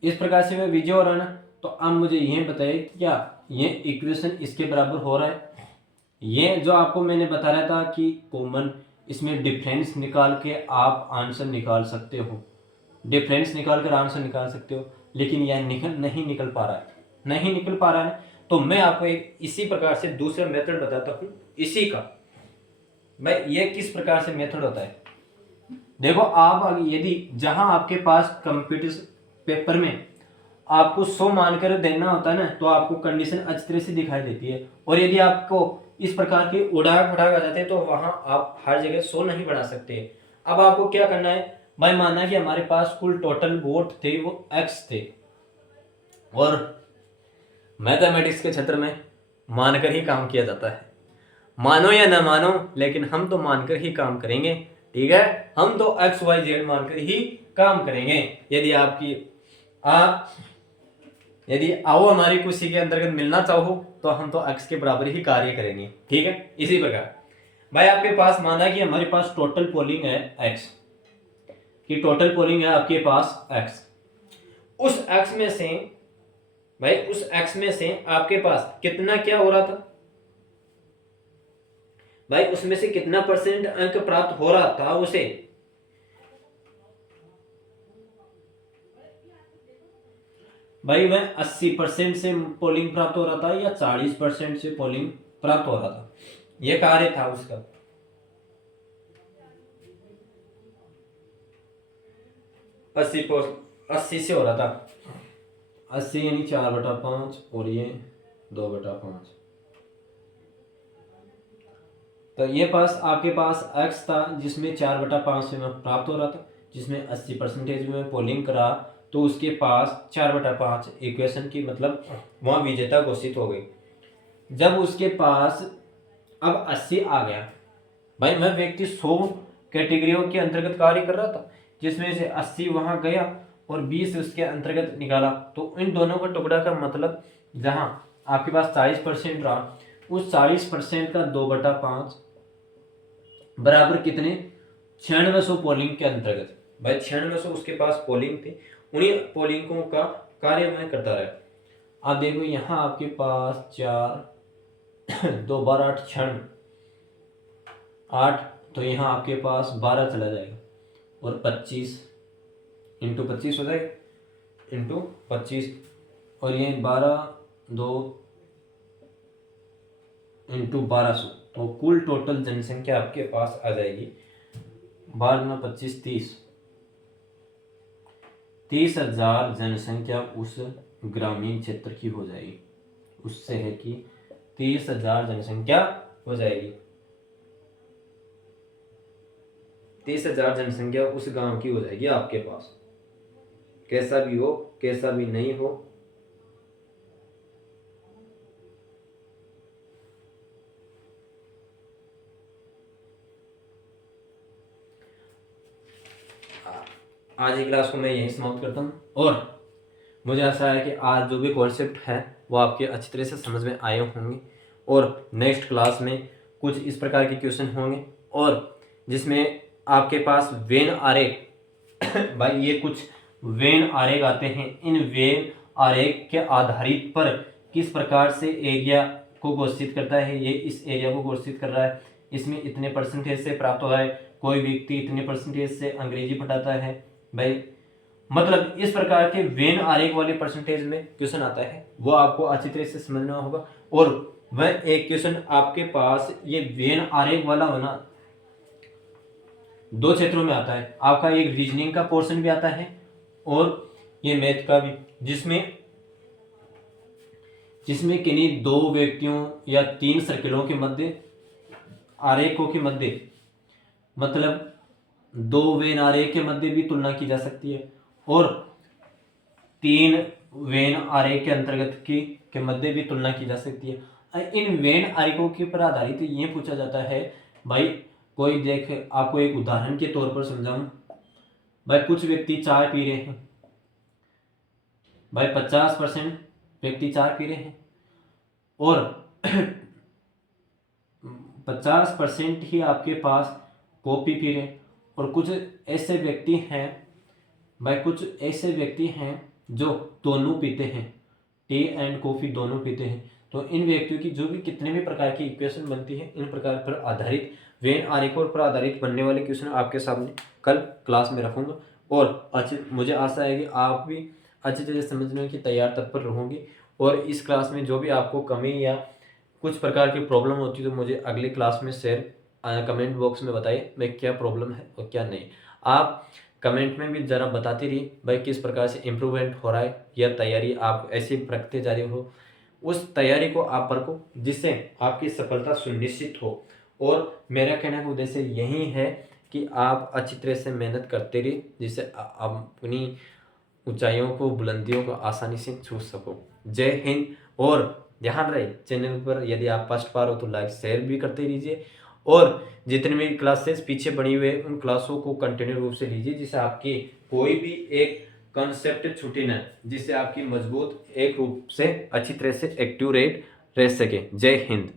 इस प्रकार से वह विजय हो रहा है ना। तो अब मुझे यह बताइए, क्या ये इक्वेशन इसके बराबर हो रहा है। ये जो आपको मैंने बताया था कि कॉमन, इसमें डिफरेंस निकाल के आप आंसर निकाल सकते हो, डिफरेंस निकाल कर आंसर निकाल सकते हो, लेकिन यह नहीं निकल पा रहा है, नहीं निकल पा रहा है। तो मैं आपको एक इसी प्रकार से दूसरा मेथड बताता हूँ इसी का। भाई ये किस प्रकार से मेथड होता है, देखो, आप यदि जहां आपके पास कंप्यूटर पेपर में आपको 100 मानकर देना होता है ना, तो आपको कंडीशन अच्छी तरह से दिखाई देती है, और यदि आपको इस प्रकार के उड़ाक फटाक आ जाते हैं, तो वहां आप हर जगह 100 नहीं बढ़ा सकते। अब आपको क्या करना है भाई, मानना कि हमारे पास कुल टोटल वोट थे वो x थे, और मैथमेटिक्स के क्षेत्र में मानकर ही काम किया जाता है, मानो या ना मानो, लेकिन हम तो मानकर ही काम करेंगे, ठीक है। हम तो XYZ मानकर ही काम करेंगे। यदि आओ हमारी कुर्सी के अंतर्गत मिलना चाहो, तो हम तो x के बराबर ही कार्य करेंगे, ठीक है। इसी प्रकार भाई आपके पास माना कि हमारे पास टोटल पोलिंग है x, कि टोटल पोलिंग है आपके पास x, उस x में से भाई उस x में से आपके पास कितना क्या हो रहा था भाई, उसमें से कितना परसेंट अंक प्राप्त हो रहा था उसे, भाई वह 80% से पोलिंग प्राप्त हो रहा था या 40% से पोलिंग प्राप्त हो रहा था, यह कार्य था उसका। 80 से हो रहा था, 80 यानी 4/5 और ये 2/5। तो ये पास आपके पास x था जिसमें 4/5 से में प्राप्त हो रहा था, जिसमें 80% में पोलिंग करा, तो उसके पास 4/5 इक्वेशन की मतलब वहाँ विजेता घोषित हो गई। जब उसके पास अब 80 आ गया, भाई वह व्यक्ति 100 कैटेगरियों के अंतर्गत कार्य कर रहा था, जिसमें से 80 वहाँ गया और 20 उसके अंतर्गत निकाला, तो इन दोनों का टुकड़ा का मतलब जहाँ आपके पास 40% रहा, उस 40% का 2/5 बराबर कितने 9600 पोलिंग के अंतर्गत, भाई 9600 उसके पास पोलिंग थे, उन्हीं पोलिंगों का कार्य वह करता रहा। आप देखो यहाँ आपके पास 4 2 12 8 6 8, तो यहाँ आपके पास 12 चला जाएगा और 25 इंटू 25 हो जाएगा, इंटू 25, और ये 12 2 इंटू 1200, तो कुल टोटल जनसंख्या आपके पास आ जाएगी 12 25 30,000 जनसंख्या उस ग्रामीण क्षेत्र की हो जाएगी। उससे है कि 30,000 जनसंख्या हो जाएगी, 30,000 जनसंख्या उस गांव की हो जाएगी आपके पास, कैसा भी हो कैसा भी नहीं हो। आज की क्लास को मैं यहीं समाप्त करता हूँ, और मुझे आशा है कि आज जो भी कॉन्सेप्ट है वो आपके अच्छी तरह से समझ में आए होंगे, और नेक्स्ट क्लास में कुछ इस प्रकार के क्वेश्चन होंगे और जिसमें आपके पास वेन आरेख भाई ये कुछ वेन आरेख आते हैं, इन वेन आरेख के आधारित पर किस प्रकार से एरिया को घोषित करता है, ये इस एरिया को घोषित कर रहा है, इसमें इतने परसेंटेज से प्राप्त हो रहा है, कोई व्यक्ति इतने परसेंटेज से अंग्रेजी पढ़ाता है, भाई मतलब इस प्रकार के वेन आरेख वाले परसेंटेज में क्वेश्चन आता है, वो आपको अच्छी तरह से समझना होगा। और वह एक क्वेश्चन आपके पास ये वेन आरेख वाला होना 2 क्षेत्रों में आता है, आपका एक रीजनिंग का पोर्शन भी आता है और ये मैथ का भी, जिसमें किन्हीं 2 व्यक्तियों या 3 सर्किलों के मध्य आरेखों के मध्य मतलब 2 वेन आरेख के मध्य भी तुलना की जा सकती है और 3 वेन आरेख के अंतर्गत के मध्य भी तुलना की जा सकती है। इन वेन आरेखों के पर आधारित ये पूछा जाता है, भाई कोई देख आपको एक उदाहरण के तौर पर समझाऊं, भाई कुछ व्यक्ति चाय पी रहे हैं, भाई 50% व्यक्ति चाय पी रहे हैं और 50% ही आपके पास कॉफी पी रहे हैं, और कुछ ऐसे व्यक्ति हैं भाई, कुछ ऐसे व्यक्ति हैं जो दोनों पीते हैं, टी एंड कॉफी दोनों पीते हैं। तो इन व्यक्तियों की जो भी कितने भी प्रकार की इक्वेशन बनती है, इन प्रकार पर आधारित वेन आरेखों पर आधारित बनने वाले क्वेश्चन आपके सामने कल क्लास में रखूंगा, और मुझे आशा है कि आप भी अच्छी तरह समझने की तैयार तत्पर रहोगे, और इस क्लास में जो भी आपको कमी या कुछ प्रकार की प्रॉब्लम होती है तो मुझे अगली क्लास में शेयर कमेंट बॉक्स में बताइए मैं क्या प्रॉब्लम है और क्या नहीं। आप कमेंट में भी ज़रा बताते रहिए भाई किस प्रकार से इम्प्रूवमेंट हो रहा है, या तैयारी आप ऐसे रखते जा रहे हो, उस तैयारी को आप रखो जिससे आपकी सफलता सुनिश्चित हो। और मेरा कहने का उद्देश्य यही है कि आप अच्छी तरह से मेहनत करते रहिए, जिससे आप अपनी ऊंचाइयों को बुलंदियों को आसानी से छू सको। जय हिंद। और ध्यान रहे चैनल पर यदि आप फर्स्ट बार हो तो लाइक शेयर भी करते रहिए, और जितने भी क्लासेस पीछे बनी हुए हैं उन क्लासों को कंटिन्यू रूप से लीजिए, जिससे आपकी कोई भी एक कंसेप्ट छूटे न, जिससे आपकी मजबूत एक रूप से अच्छी तरह से एक्टिव रह सके। जय हिंद।